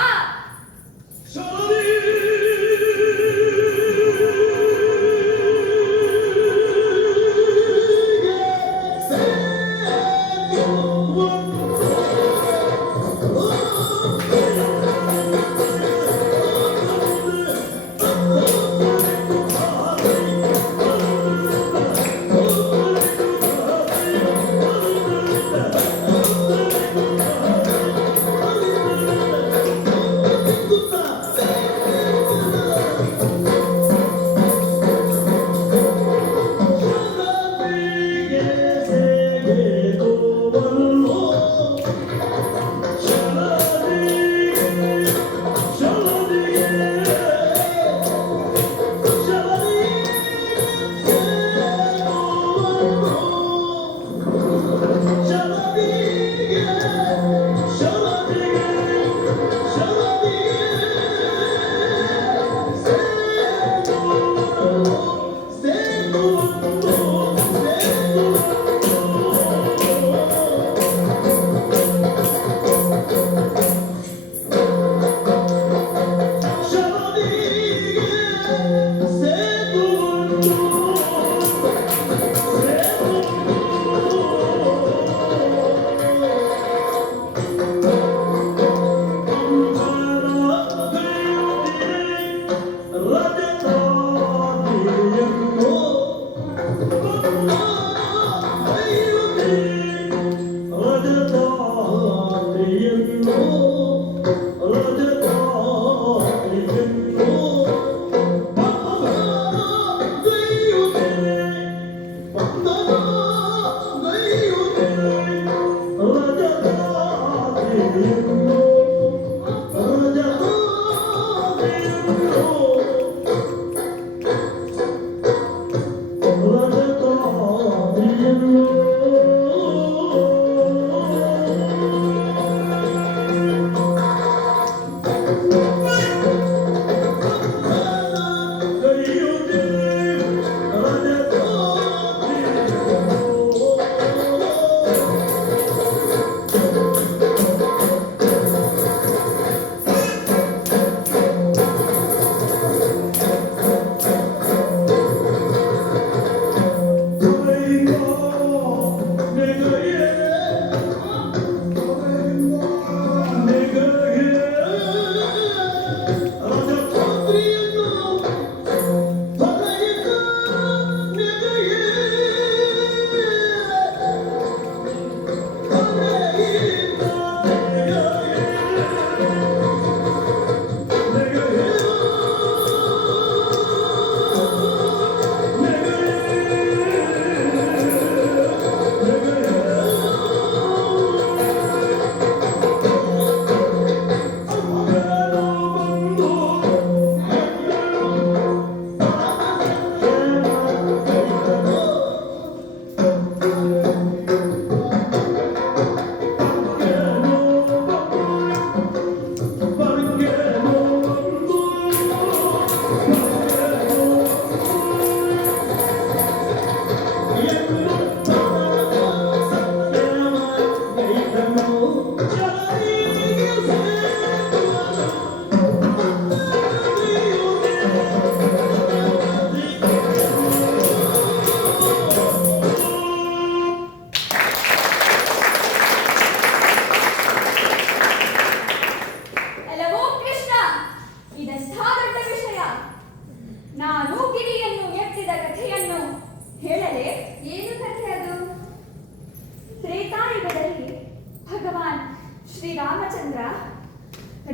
ಶ್ರೀರಾಮಚಂದ್ರ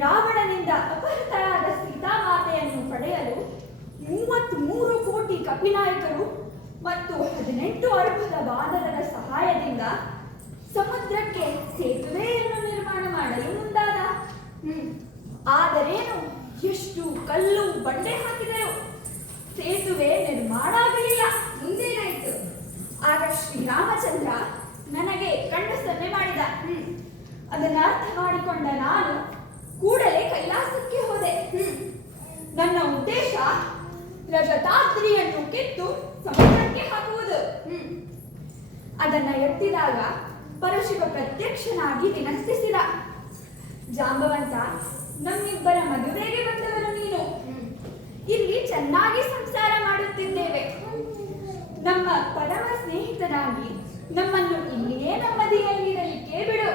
ರಾವಣನಿಂದ ಅಪಹೃತರಾದ ಸೀತಾಮಾತೆಯನ್ನು ಪಡೆಯಲು 33 ಕೋಟಿ ಕಪಿನಾಯಕರು ಮತ್ತು 18 ಅರ್ಬುದ ಬಾನರರ ಸಹಾಯದಿಂದ ಸಮುದ್ರಕ್ಕೆ ಸೇತುವೆಯನ್ನು ನಿರ್ಮಾಣ ಮಾಡಲು ಮುಂದಾದ. ಆದರೇನು ಎಷ್ಟು ಕಲ್ಲು ಬಂಡೆ ಹಾಕಿದರು, ಸೇತುವೆ ನಿರ್ಮಾಣ ಆಗಲಿಲ್ಲ. ಮುಂದೇನಾಯಿತು? ಆಗ ಶ್ರೀರಾಮಚಂದ್ರ ನನಗೆ ಕಣ್ಣು ಸನ್ನೆ ಮಾಡಿದ. ಅದನ್ನ ಅರ್ಥ ಮಾಡಿಕೊಂಡ ನಾನು ಕೂಡಲೇ ಕೈಲಾಸಕ್ಕೆ ಹೋದೆ. ನನ್ನ ಉದ್ದೇಶ ರಜತಾದ್ರಿಯನ್ನು ಕಿತ್ತು ಸಮುದ್ರಕ್ಕೆ ಹಾಕುವುದು. ಅದನ್ನ ಎತ್ತಿದಾಗ ಪರಶಿವ ಪ್ರತ್ಯಕ್ಷನಾಗಿ ವಿನಂತಿಸಿದ. ಜಾಂಬವಂತ, ನಮ್ಮಿಬ್ಬರ ಮದುವೆಗೆ ಬಂದವರು ನೀನು. ಇಲ್ಲಿ ಚೆನ್ನಾಗಿ ಸಂಸಾರ ಮಾಡುತ್ತಿದ್ದೇವೆ. ನಮ್ಮ ಪರಮ ಸ್ನೇಹಿತನಾಗಿ ನಮ್ಮನ್ನು ಇಲ್ಲಿಯೇ ನೆಮ್ಮದಿಯಲ್ಲಿರಲಿಕ್ಕೆ ಬಿಡು.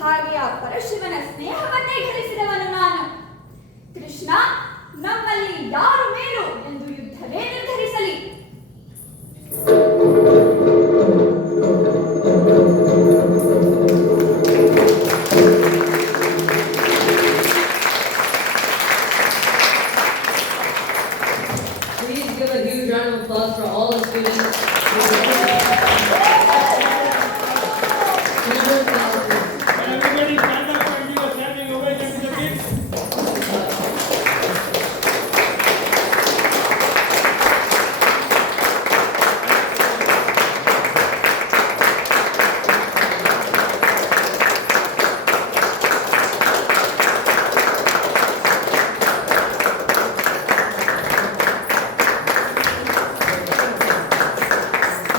ಹಾಗೆ ಆ ಪರಶಿವನ ಸ್ನೇಹವನ್ನೇ ಗಳಿಸಿದವನು ನಾನು. ಕೃಷ್ಣ, ನಮ್ಮಲ್ಲಿ ಯಾರು ಮೇಲು ಎಂದು ಯುದ್ಧವೇ ನಿರ್ಧರಿಸಲಿ. Please give a huge round of applause for all the students. Everybody stand up and give a standing ovation to the kids.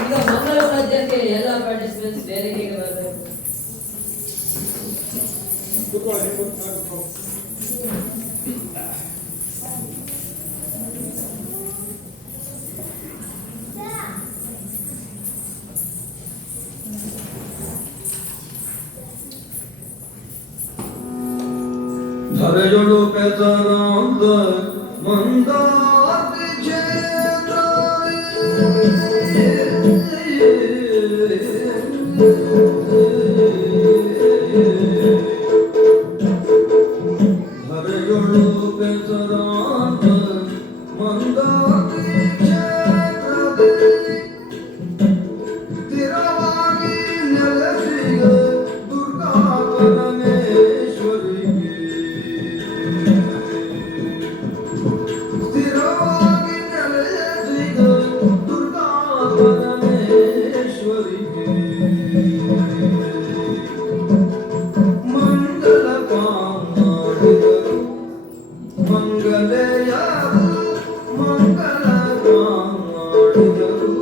ಈಗ ಮಂಗಳ ಮಧ್ಯಕ್ಕೆ ಎಲ್ಲ ಪಾರ್ಟಿಸಿಪೆಂಟ್ಸ್ ವೇದಿಕೆಗೆ ಬರಬೇಕು. ಕೂತ್ಕೊಳ್ಳಿ, ಕೂತ್ಕೊಳ್ಳಿ. ಧರೆಯೊಳು ಪೆದರಾಂತ ಮಂದಾತಿ ಧರೆಯೊಳು ಪೆದರಾಂತ ಮಂದಾತಿ ಸ್ಥಿರವಾಗಿ ನೆಲೆಸಿಗ ದುರ್ಗಾ ಪರಮೇಶ್ವರಿಗೆ ಸ್ಥಿರವಾಗಿ ನೆಲೆಸಿಗ ದುರ್ಗಾ ಪರಮೇಶ್ವರಿಗೆ ಮಂಗಲ ಕಾಮಾಡಿದರು ಮಂಗಲೆಯರು ಮಂಗಲ ಕಾಮಾಡಿದರು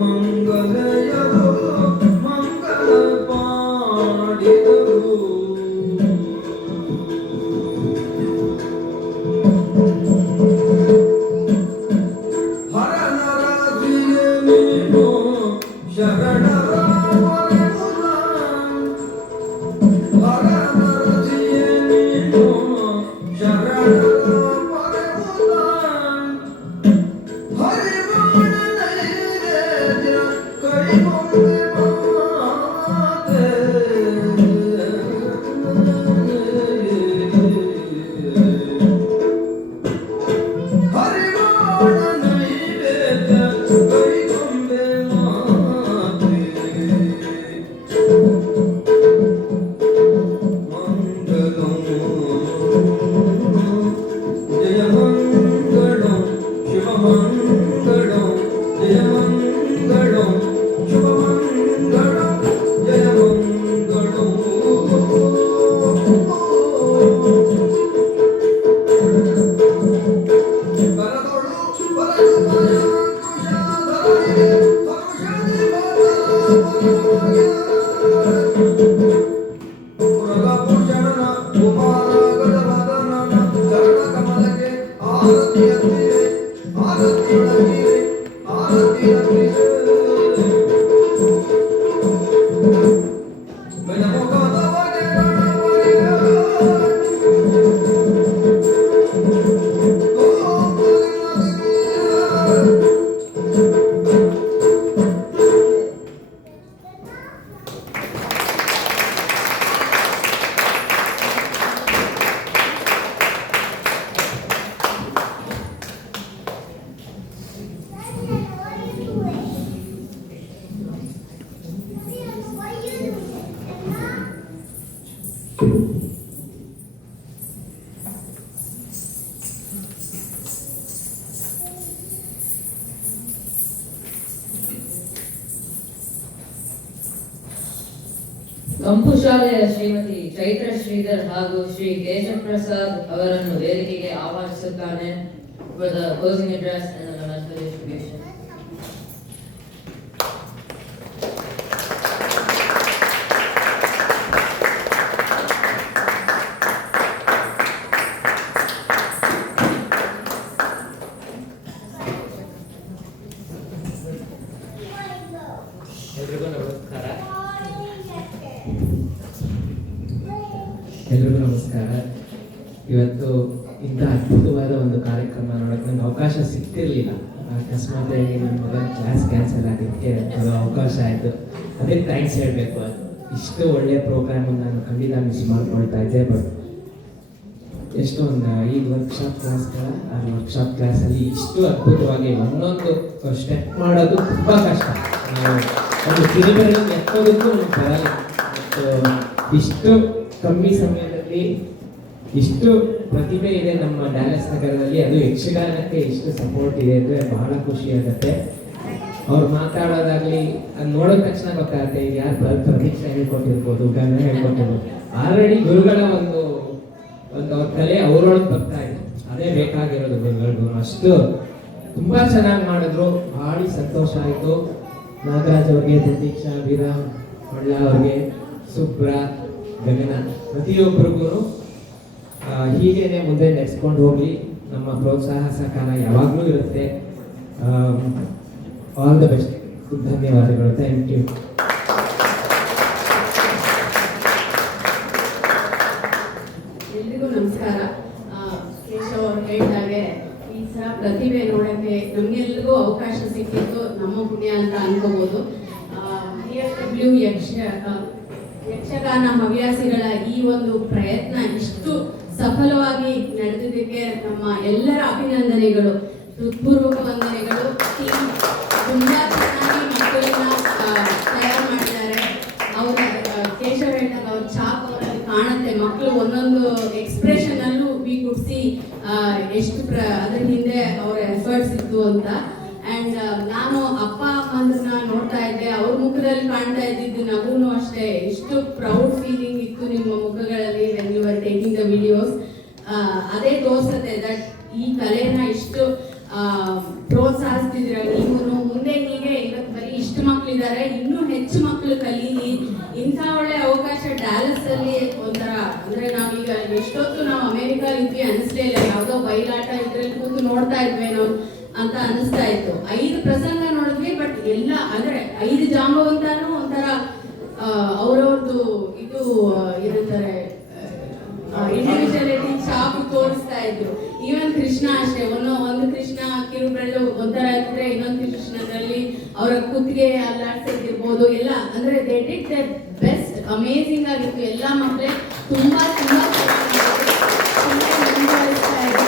ಮಂಗಲೆಯರು ಮಂಗಲ ಪಾಡಿದರು ಹರನರ ದಿಯೆ ನೀನು ಶರಣರ ಪರಮುಲ ಹರನರ ದಿಯೆ ನೀನು ಶರಣರ ಪರಮುಲ ಹರಿವಾಣ ನೈವೇದ್ಯ ಕೈಗೊಂಡೆ ಮಾತೆ ಹರಿವಾಣ ನೈವೇದ್ಯ ಕೈಗೊಂಡೆ ಮಾತೆ ಮಂಗಲಂ ಜಯ ಮಂಗಳಂ ಶಿವ ಮಂಗಳಂ ಜಯ ಮಂಗಳಂ ಶಿವ ಮಂಗಳಂ ಜಯ ಮಂಗಳಂ ಬರದೊಳು ಬರದು ಕುಶಾಧಾರಿಗೆ ಪರುಷದಿ ಪುರಗಭೂಷಣನ ಕುಮಾರಗಜವದನನ ಚರಣ ಕಮಲಕ್ಕೆ ಆರತಿಯಂತಿರೆ ಆರತಿಯೊಳಗಿರೆ ಆರತಿಯಂತಿರೆ ಗಜಮುಖದವಗೆ ಗಣಪತಿಗೆ ಕಂಪು ಶಾಲೆಯ ಶ್ರೀಮತಿ ಚೈತ್ರ ಶ್ರೀಧರ್ ಹಾಗೂ ಶ್ರೀ ಕೇಶವ್ ಪ್ರಸಾದ್ ಅವರನ್ನು ವೇದಿಕೆಗೆ ಆಹ್ವಾನಿಸುತ್ತಾನೆ for the closing address and the memento distribution. ಎಲ್ರಿಗೂ ನಮಸ್ಕಾರ. ಇವತ್ತು ಇಂಥ ಅದ್ಭುತವಾದ ಒಂದು ಕಾರ್ಯಕ್ರಮ ನೋಡೋಕೆ ನಂಗೆ ಅವಕಾಶ ಸಿಗ್ತಿರ್ಲಿಲ್ಲ. ಅಕಸ್ಮಾತಾಗಿ ನನ್ನ ಮೊದಲ ಕ್ಲಾಸ್ ಕ್ಯಾನ್ಸಲ್ ಆಗಿದ್ದಕ್ಕೆ ಅದು ಅವಕಾಶ ಆಯಿತು. ಅದಕ್ಕೆ ಥ್ಯಾಂಕ್ಸ್ ಹೇಳಬೇಕು. ಇಷ್ಟು ಒಳ್ಳೆಯ ಪ್ರೋಗ್ರಾಮನ್ನು ನಾನು ಖಂಡಿತ ಮಿಸ್ ಮಾಡ್ಕೊಳ್ತಾ ಇದ್ದೆ. ಬಟ್ ಎಷ್ಟೋ ಒಂದು 5 ವರ್ಕ್ಶಾಪ್ ಕ್ಲಾಸಲ್ಲಿ ಇಷ್ಟು ಅದ್ಭುತವಾಗಿ ಒಂದೊಂದು ಸ್ಟೆಪ್ ಮಾಡೋದು ತುಂಬ ಕಷ್ಟ. ಒಂದು ಕಿರಿಬೆರಳು ಎತ್ತೋದಕ್ಕೂ ಬರಲ್ಲ. ಇಷ್ಟು ಕಮ್ಮಿ ಸಮಯದಲ್ಲಿ ಇಷ್ಟು ಪ್ರತಿಭೆ ಇದೆ ನಮ್ಮ ಡ್ಯಾಲಸ್ ನಗರದಲ್ಲಿ. ಅದು ಯಕ್ಷಗಾನಕ್ಕೆ ಇಷ್ಟು ಸಪೋರ್ಟ್ ಇದೆ ಅಂದರೆ ಬಹಳ ಖುಷಿ ಆಗುತ್ತೆ. ಅವ್ರು ಮಾತಾಡೋದಾಗ್ಲಿ ಅದು ನೋಡಿದ ತಕ್ಷಣ ಗೊತ್ತಾಗುತ್ತೆ. ಈಗ ಯಾರು ಪ್ರತೀಕ್ಷೆ ಹೇಳ್ಕೊಟ್ಟಿರ್ಬೋದು, ಗಂಗ ಹೇಳ್ಕೊಟ್ಟಿರ್ಬೋದು. ಆಲ್ರೆಡಿ ಗುರುಗಳ ಒಂದು ಅವ್ರ ಕಲೆ ಅವರೊಳಗೆ ಬರ್ತಾ ಇದೆ. ಅದೇ ಬೇಕಾಗಿರೋದು ಗುರುಗಳಿಗೂ. ಅಷ್ಟು ತುಂಬ ಚೆನ್ನಾಗಿ ಮಾಡಿದ್ರು. ಭಾಳ ಸಂತೋಷ ಆಯಿತು. ನಾಗರಾಜ್ ಅವ್ರಿಗೆ, ಪ್ರತೀಕ್ಷಾ, ವಿರಾಮ್, ಮಳ್ಳ ಅವ್ರಿಗೆ, ಸುಬ್ರ, ಗಗನ ಪ್ರತಿಯೊಬ್ಬರಿಗೂ ಹೀಗೇನೆ ಮುಂದೆ ನಡೆಸ್ಕೊಂಡು ಹೋಗಲಿ. ನಮ್ಮ ಪ್ರೋತ್ಸಾಹ ಸಹಕಾರ ಯಾವಾಗಲೂ ಇರುತ್ತೆ. All the best. ಧನ್ಯವಾದಗಳು. Thank you. ಎಲ್ರಿಗೂ ನಮಸ್ಕಾರ. ಕೇಶವ್ ಅವ್ರು ಹೇಳಿದಾಗೆ ಈ ಸಲ ಪ್ರತಿಭೆ ನೋಡೋಕ್ಕೆ ನಮಗೆಲ್ರಿಗೂ ಅವಕಾಶ ಸಿಕ್ಕಿತ್ತು. ನಮ್ಮ ಪುಣ್ಯ ಅಂತ ಅನ್ಕೋಬೋದು. DFW ಯಕ್ಷಗಾನ ಹವ್ಯಾಸಿಗಳ ಈ ಒಂದು ಪ್ರಯತ್ನ ಇಷ್ಟು ಸಫಲವಾಗಿ ನಡೆದಿದ್ದಕ್ಕೆ ನಮ್ಮ ಎಲ್ಲರ ಅಭಿನಂದನೆಗಳು, ಹೃತ್ಪೂರ್ವಕ ವಂದನೆಗಳು. ಟೀಮ್ ತುಂಬ ಚೆನ್ನಾಗಿ ಮಕ್ಕಳನ್ನ ತಯಾರು ಮಾಡಿದ್ದಾರೆ. ಅವರ ಕೇಶವ್ ಹೇಳಿದಾಗ ಅವ್ರ ಛಾಪ್ ಅವರಲ್ಲಿ ಕಾಣುತ್ತೆ. ಮಕ್ಕಳು ಒಂದೊಂದು ಎಕ್ಸ್ಪ್ರೆಷನ್ ಅಲ್ಲೂ ವಿ ಕುಡ್ ಸಿ ಎಷ್ಟು ಅದ್ರ ಹಿಂದೆ ಅವರ ಎಫರ್ಟ್ಸ್ ಇತ್ತು ಅಂತ. ಅಂಡ್ ನಾನು ಅಪ್ಪ ಅಮ್ಮಂದ್ರನ್ನ ನೋಡ್ತಾ ಇದ್ದೆ. ಅವ್ರ ಮುಖದಲ್ಲಿ ಕಾಣ್ತಾ ಇದ್ದಿದ್ದು ನಗೂನು ಅಷ್ಟೇ. ಎಷ್ಟು ಪ್ರೌಡ್ ಫೀಲಿಂಗ್ ಇತ್ತು ನಿಮ್ಮ ಮುಖಗಳಲ್ಲಿ when you are taking the videos. ಅದೇ ತೋರಿಸುತ್ತೆ ದಟ್ ಈ ಕಲೆನ ಇಷ್ಟು ಪ್ರೋತ್ಸಾಹಿಸ್ತಿದ್ರ ನೀವು. ಮುಂದೆ ಹೀಗೆ ಇವತ್ತು ಬರೀ ಇಷ್ಟು ಮಕ್ಕಳಿದ್ದಾರೆ, ಇನ್ನೂ ಹೆಚ್ಚು ಮಕ್ಕಳು ಕಲೀಲಿ. ಇಂಥ ಒಳ್ಳೆ ಅವಕಾಶ ಡ್ಯಾಲಸ್ ಅಲ್ಲಿ ಒಂಥರ ಅಂದ್ರೆ ನಾವೀಗ ಎಷ್ಟೊತ್ತು ನಾವು ಅಮೆರಿಕಾ ಇದ್ವಿ ಅನಿಸ್ಲೇ ಇಲ್ಲ. ಯಾವುದೋ ಬಯಲಾಟ ಇದ್ರಲ್ಲಿ ಕೂತು ನೋಡ್ತಾ ಇದ್ವೇನೋ ಅಂತ ಅನಿಸ್ತಾ ಇತ್ತು. 5 ಪ್ರಸಂಗ ನೋಡಿದ್ವಿ. ಬಟ್ ಎಲ್ಲ ಅಂದ್ರೆ 5 ಜಾಂಬವಂತಾನು ಒಂಥರ ಅವ್ರವ್ರದ್ದು ಇದು ಏನಂತಾರೆ ಇಂಡಿವಿಜುವಲಿಟಿ ಛಾಪು ತೋರಿಸ್ತಾ ಇದ್ರು. ಈವನ್ ಕೃಷ್ಣ ಅಷ್ಟೇ. ಒಂದು ಕೃಷ್ಣ ಕಿರುಬೆರಳು ಒಂಥರ ಇದ್ರೆ, ಇನ್ನೊಂದು ಕೃಷ್ಣದಲ್ಲಿ ಅವರ ಕುತ್ತಿಗೆ ಅಲ್ಲಾಡ್ಸಿರ್ಬೋದು. ಎಲ್ಲ ಅಂದ್ರೆ they did their best. Amazing ಆಗಿತ್ತು. ಎಲ್ಲ ಮಕ್ಕಳೇ ತುಂಬಾ ತುಂಬಾ ಮುಂದುವರಿಸ್ತಾ ಇದ್ರು.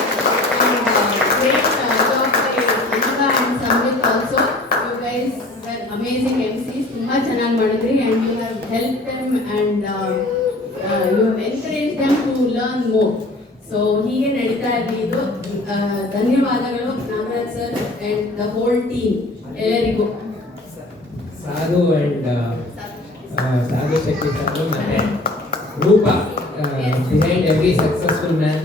ಅಮೇಝಿಂಗ್ MCs ತುಂಬಾ ಚೆನ್ನಾಗಿ ಮಾಡಿದ್ರಿ. And you have help them and you encourage them to learn more. So ಹೀಗೆ ನಡೀತಾ ಇರಲಿ ಇದು. ಧನ್ಯವಾದಗಳು Nagaraj sir and the whole team ಎಲ್ಲರಿಗೂ. ಸಾಧು ಅಂಡ್ ಸಾಧು ಶೆಟ್ಟಿ ಸರ್ ಮತ್ತೆ Roopa behind every successful man.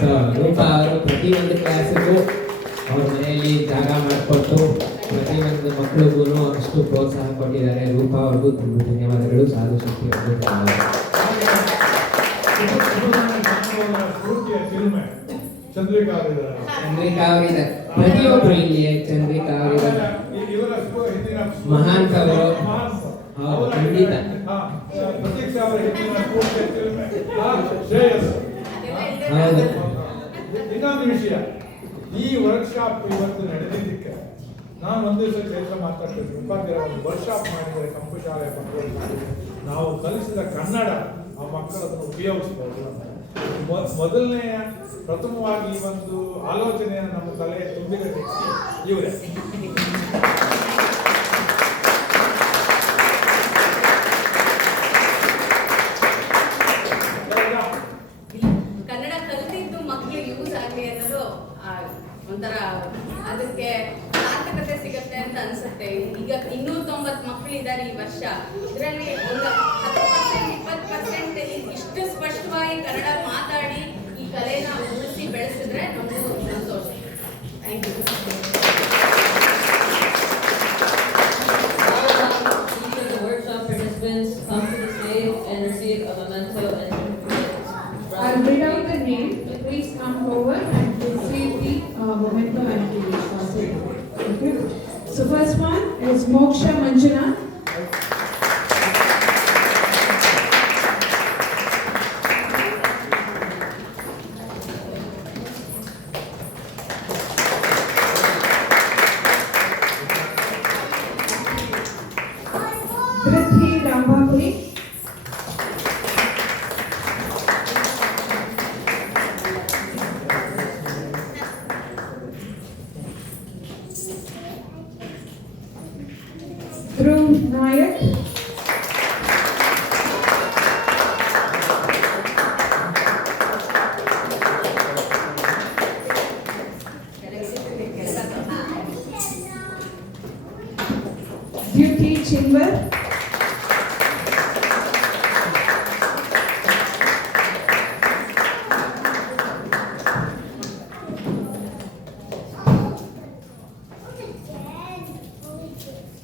So Roopa ಅವರು ಪ್ರತಿಯೊಂದು ಕ್ಲಾಸಿಗೂ ಅವ್ರ ಮನೆಯಲ್ಲಿ ಜಾಗ ಮಾಡಿಕೊಟ್ಟು ಪ್ರತಿಯೊಂದು ಮಕ್ಕಳಿಗೂ ಅಷ್ಟು ಪ್ರೋತ್ಸಾಹ ಕೊಟ್ಟಿದ್ದಾರೆ. ರೂಪ ಅವ್ರಿಗೂ ತುಂಬ ಧನ್ಯವಾದಗಳು. ಸಾಧು ಶಕ್ತಿ ಅವ್ರಿಗೂ ಚಂದ್ರಿಕಾ ಅವರಿದ್ದಾರೆ. ಪ್ರತಿಯೊಬ್ಬರು ಇಲ್ಲಿ ಚಂದ್ರಿಕಾ ಅವರಿದ್ದಾರೆ. ಮಹಾಂತ್ ಅವರು ಖಂಡಿತ. ಪ್ರತೀಕ್ಷಾ ಅವರ ಶ್ರೇಯಸ್. ಇನ್ನೊಂದು ವಿಷಯ, ಈ ವರ್ಕ್ಶಾಪ್ ಇವತ್ತು ನಡೆದಿದ್ದಕ್ಕೆ ನಾನು ಒಂದು ದಿವಸ ಕೆಲಸ ಮಾತಾಡ್ತಿದ್ದೆ. ಉಪಾಧ್ಯಾಯ ಒಂದು ವರ್ಕ್ಶಾಪ್ ಮಾಡಿದರೆ ಕಂಪು ಶಾಲೆ ಮಕ್ಕಳು ನಾವು ಕಲಿಸಿದ ಕನ್ನಡ ಆ ಮಕ್ಕಳನ್ನು ಉಪಯೋಗಿಸ್ಬೋದು ಅಂತ ಮೊದಲನೆಯ ಪ್ರಥಮವಾಗಿ ಈ ಒಂದು ಆಲೋಚನೆಯನ್ನು ನಮ್ಮ ತಲೆ ತುಂಬಿದ ವ್ಯಕ್ತಿ ಇವರೇ. ಇದ್ದಾರೆ ಈ ವರ್ಷ. ಇದರಲ್ಲಿ ಒಂದು 10% 20% ಇಷ್ಟು ಸ್ಪಷ್ಟವಾಗಿ ಕನ್ನಡ ಮಾತಾಡಿ ಈ ಕಲೆನ ಉಳಿಸಿ ಬೆಳೆಸಿದ್ರೆ ನಮಗೂ ಸಂತೋಷ. Thank you. Each of the workshop participants come to the stage and receive a memento and certificate. I'll read out the name. Please come forward and receive the memento and the certificate. Okay. So first one is Moksha Manjunath. Prithvi Rambapuri. Dhruv Nayak. Duty Chimber.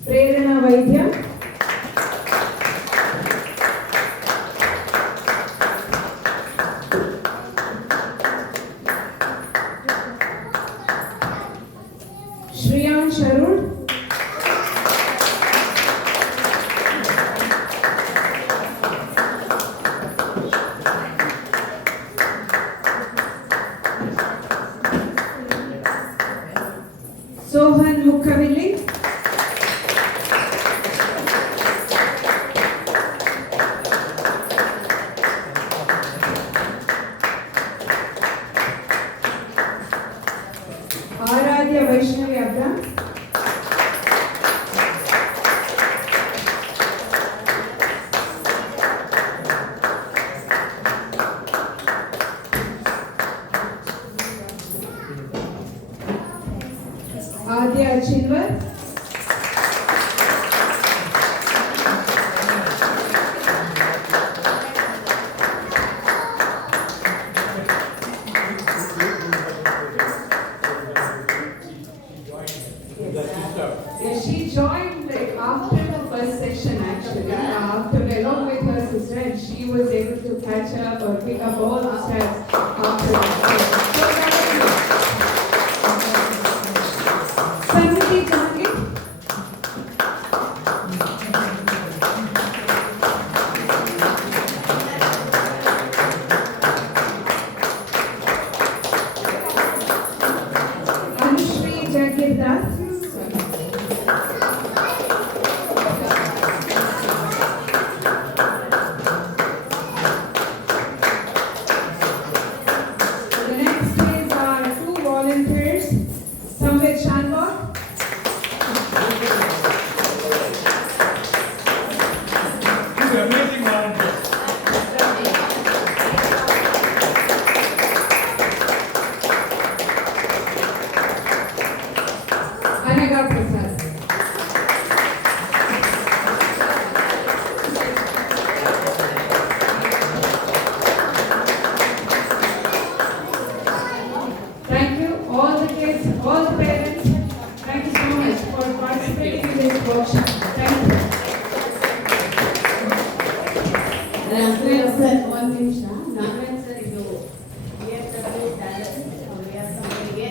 Prerana Vaidya. Shriyan Sharul. Sohan Mukhavilli. Aradhya Vaishnavi Abra. Adya Chinvar. Yeah, she joined like after the first session actually. After along with her sister, and she was able to catch up or pick up all the steps after that. Sanmati Jahangir. Anushri Jagirdas. The next is our two volunteers, Samved Shanbhag. He's an amazing volunteer. Anaga Prasad. Thank you, all the kids, all the parents. Thank you so much for participating in this workshop. Thank you. Nagavendra sir ಒಂದು ನಿಮಿಷ. Nagavendra sir ಇದು BFW talent ಹವ್ಯಾಸಗಳಿಗೆ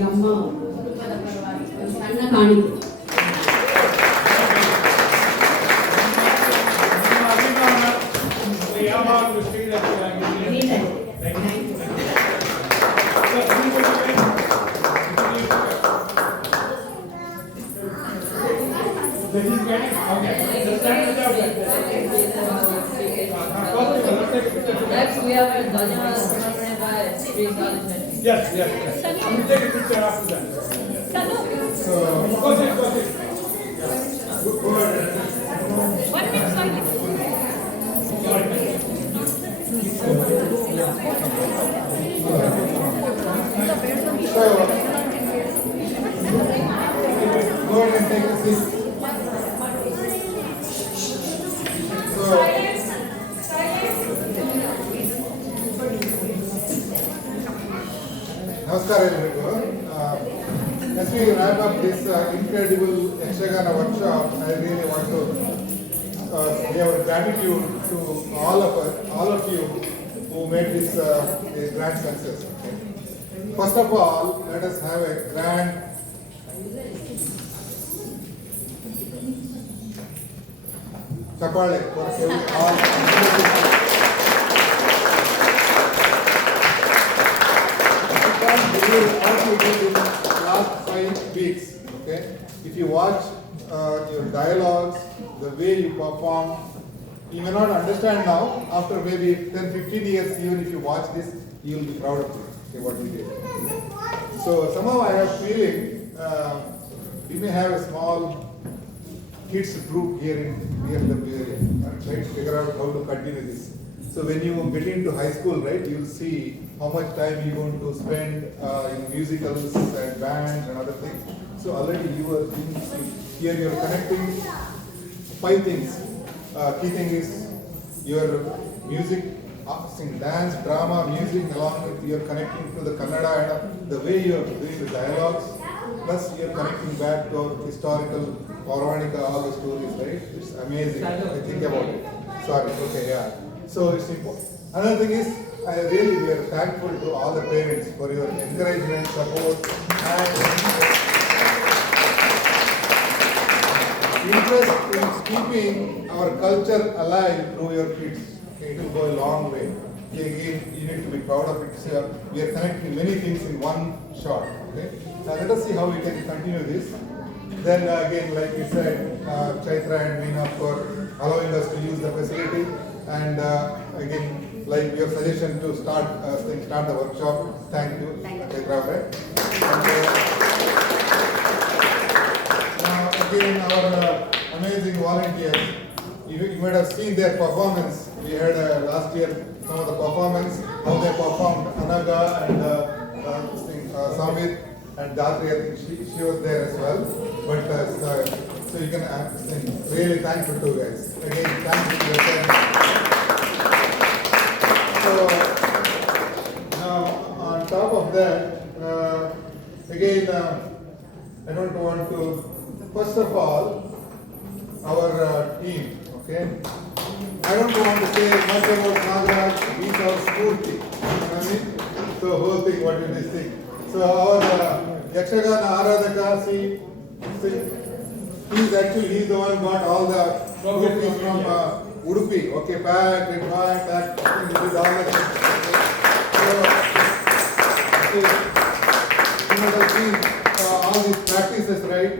ನಮ್ಮ ಕುಟುಂಬದ ಪರವಾಗಿ ಒಂದು ಸಣ್ಣ ಕಾಣಿಕೆ. ನಿಮ್ಮ ಅಭಿಮಾನ ಯಾವಾಗಲೂ ಶ್ರೀರಕ್ಷರಾಗಿರಲಿ. Thank you. This is getting okay. Just stand it up like this. Next, we have a Dhanyavad Samarpane by Sri College. Yes, yes, yes. You take a picture after that. So, go ahead, go ahead. Go ahead. 1 minute silence. So, go ahead and take a seat. Namaskar everyone. As we wrap up this incredible Yakshagana workshop, I really want to give our gratitude to all of you who made this a grand success. Okay? First of all, let us have a grand chapale for all. What you did in last 5 weeks, okay? If you watch your dialogues, the way you perform, you may not understand now. After maybe 10-15 years, even if you watch this, you will be proud of it. Okay, what you did. So somehow I have feeling we may have a small kids group here in BMW area. I'm trying to figure out how to continue this. So when you get into high school, right, you'll see how much time you're going to spend in musicals and bands and other things. So already you are here you're connecting 5 things. Key thing is your music, sing, dance, drama, music, along with you're connecting to the Kannada and the way you're doing the dialogues. Plus you're connecting back to our historical Pauranika, all the stories, right? It's amazing. I think about it. Sorry, okay, yeah. So it's important. Another thing is, we are thankful to all the parents for your encouragement, support, and interest in keeping our culture alive through your kids. Okay, it will go a long way. Again, you need to be proud of it. So we are connecting many things in one shot. Okay. Now let us see how we can continue this. Then again, like we said, Chaitra and Meena for allowing us to use the facility. And again, like your suggestion to start the workshop. Thank you, Chaitra. Again, our amazing volunteers. You might have seen their performance. We had last year some of the performance, how they performed Anaga and Samit and Datri. I think she was there as well. But so you can really thankful to guys. Again, thank you to your time. So now on top of that, again, I don't want to. First of all, our team. Okay, I don't want to say much about Nagaraj. He's our Spurti. You know what I mean? So whole thing, what you just think. So our Yakshagana Aradhaka, see, he's the one who got all the Urupis from Udupi. Okay, pack, rewind, pack, he did all the things. So, you must have seen all these practices, right?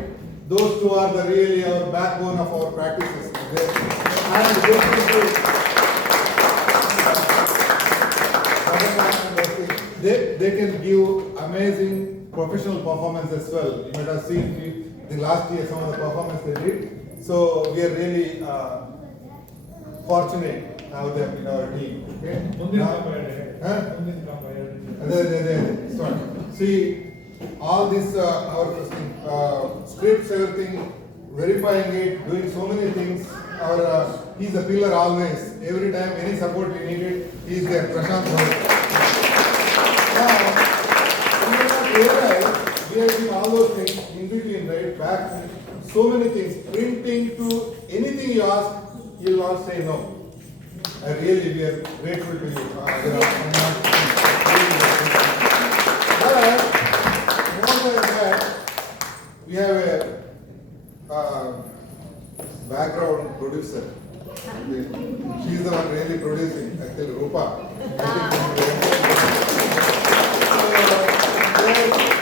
Those two are really our backbone of our practices. And they can give amazing professional performance as well. You might have seen the last year some of the performance they did. So we are really fortunate to have them in our team. Okay? See, all this our scripts, everything, verifying it, doing so many things. He's a pillar always. Every time any support we needed, he's there. Prashant Bharat. Now, you may not realize we are doing all those things in between, right? Back, so many things. Printing to anything you ask, he will not say no. I really, we are grateful to you. More than that, we have a background producer. She's the one really producing, actually, Rupa.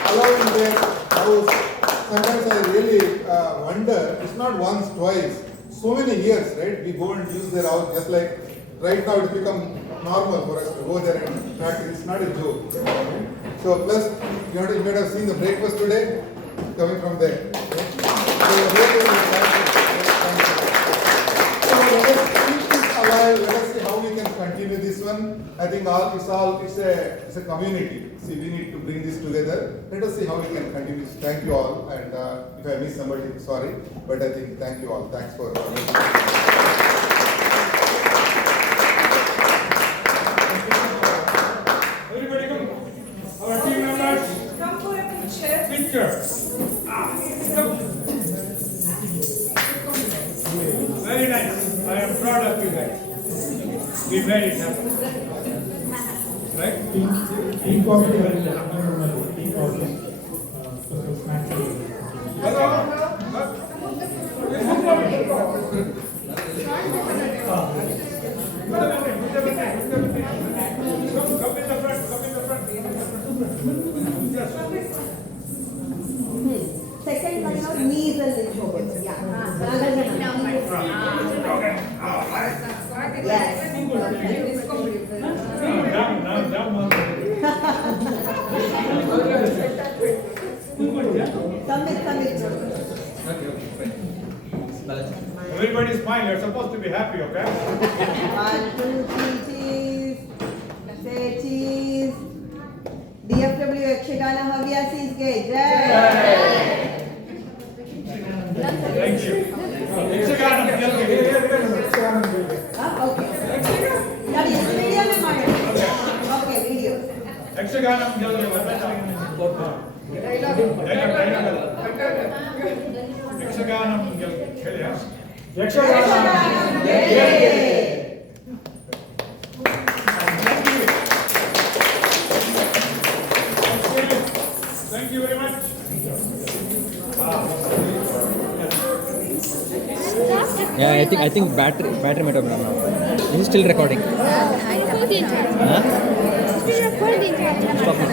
Allowing their house. Sometimes I really wonder, it's not once, twice, so many years, right? We go and use their house just like right now it's become normal for us to go there and practice. It's not a joke. So plus, you might have seen the breakfast today coming from there. Let us see how we can continue this one. I think it's a community. See, we need to bring this together. Let us see how we can continue. Thank you all. And if I miss somebody, sorry. But I think thank you all. Thanks for everybody come. Our team members. we made it happen. Right? Tea coffee ಬರಲಿಲ್ಲ ಸಮ್ಮೇಳನದಲ್ಲಿ tea coffee ಸ್ವಲ್ಪ snacks Hello? Second one ನಾವು knees ಅಲ್ಲಿ ಹೋಗೋದು Everybody smile, you're supposed to be happy, okay? 1, 2, 3, cheese. Say cheese. DFW Yakshagana ಹವ್ಯಾಸಿಗೆ ಜೈ. Thank you. Yakshagana okay ನೋಡಿ ವಿಡಿಯೋನೇ ಮಾಡಿ ಓಕೆ ವಿಡಿಯೋ ಯಕ್ಷಗಾನಂ ಗೆಲ್ಲದೆ ಯಕ್ಷಗಾನಂ ಹೇಳಿಯಾ Thank you very much. Yeah, I think battery might have run out. Is it still recording? Still recording. Stop.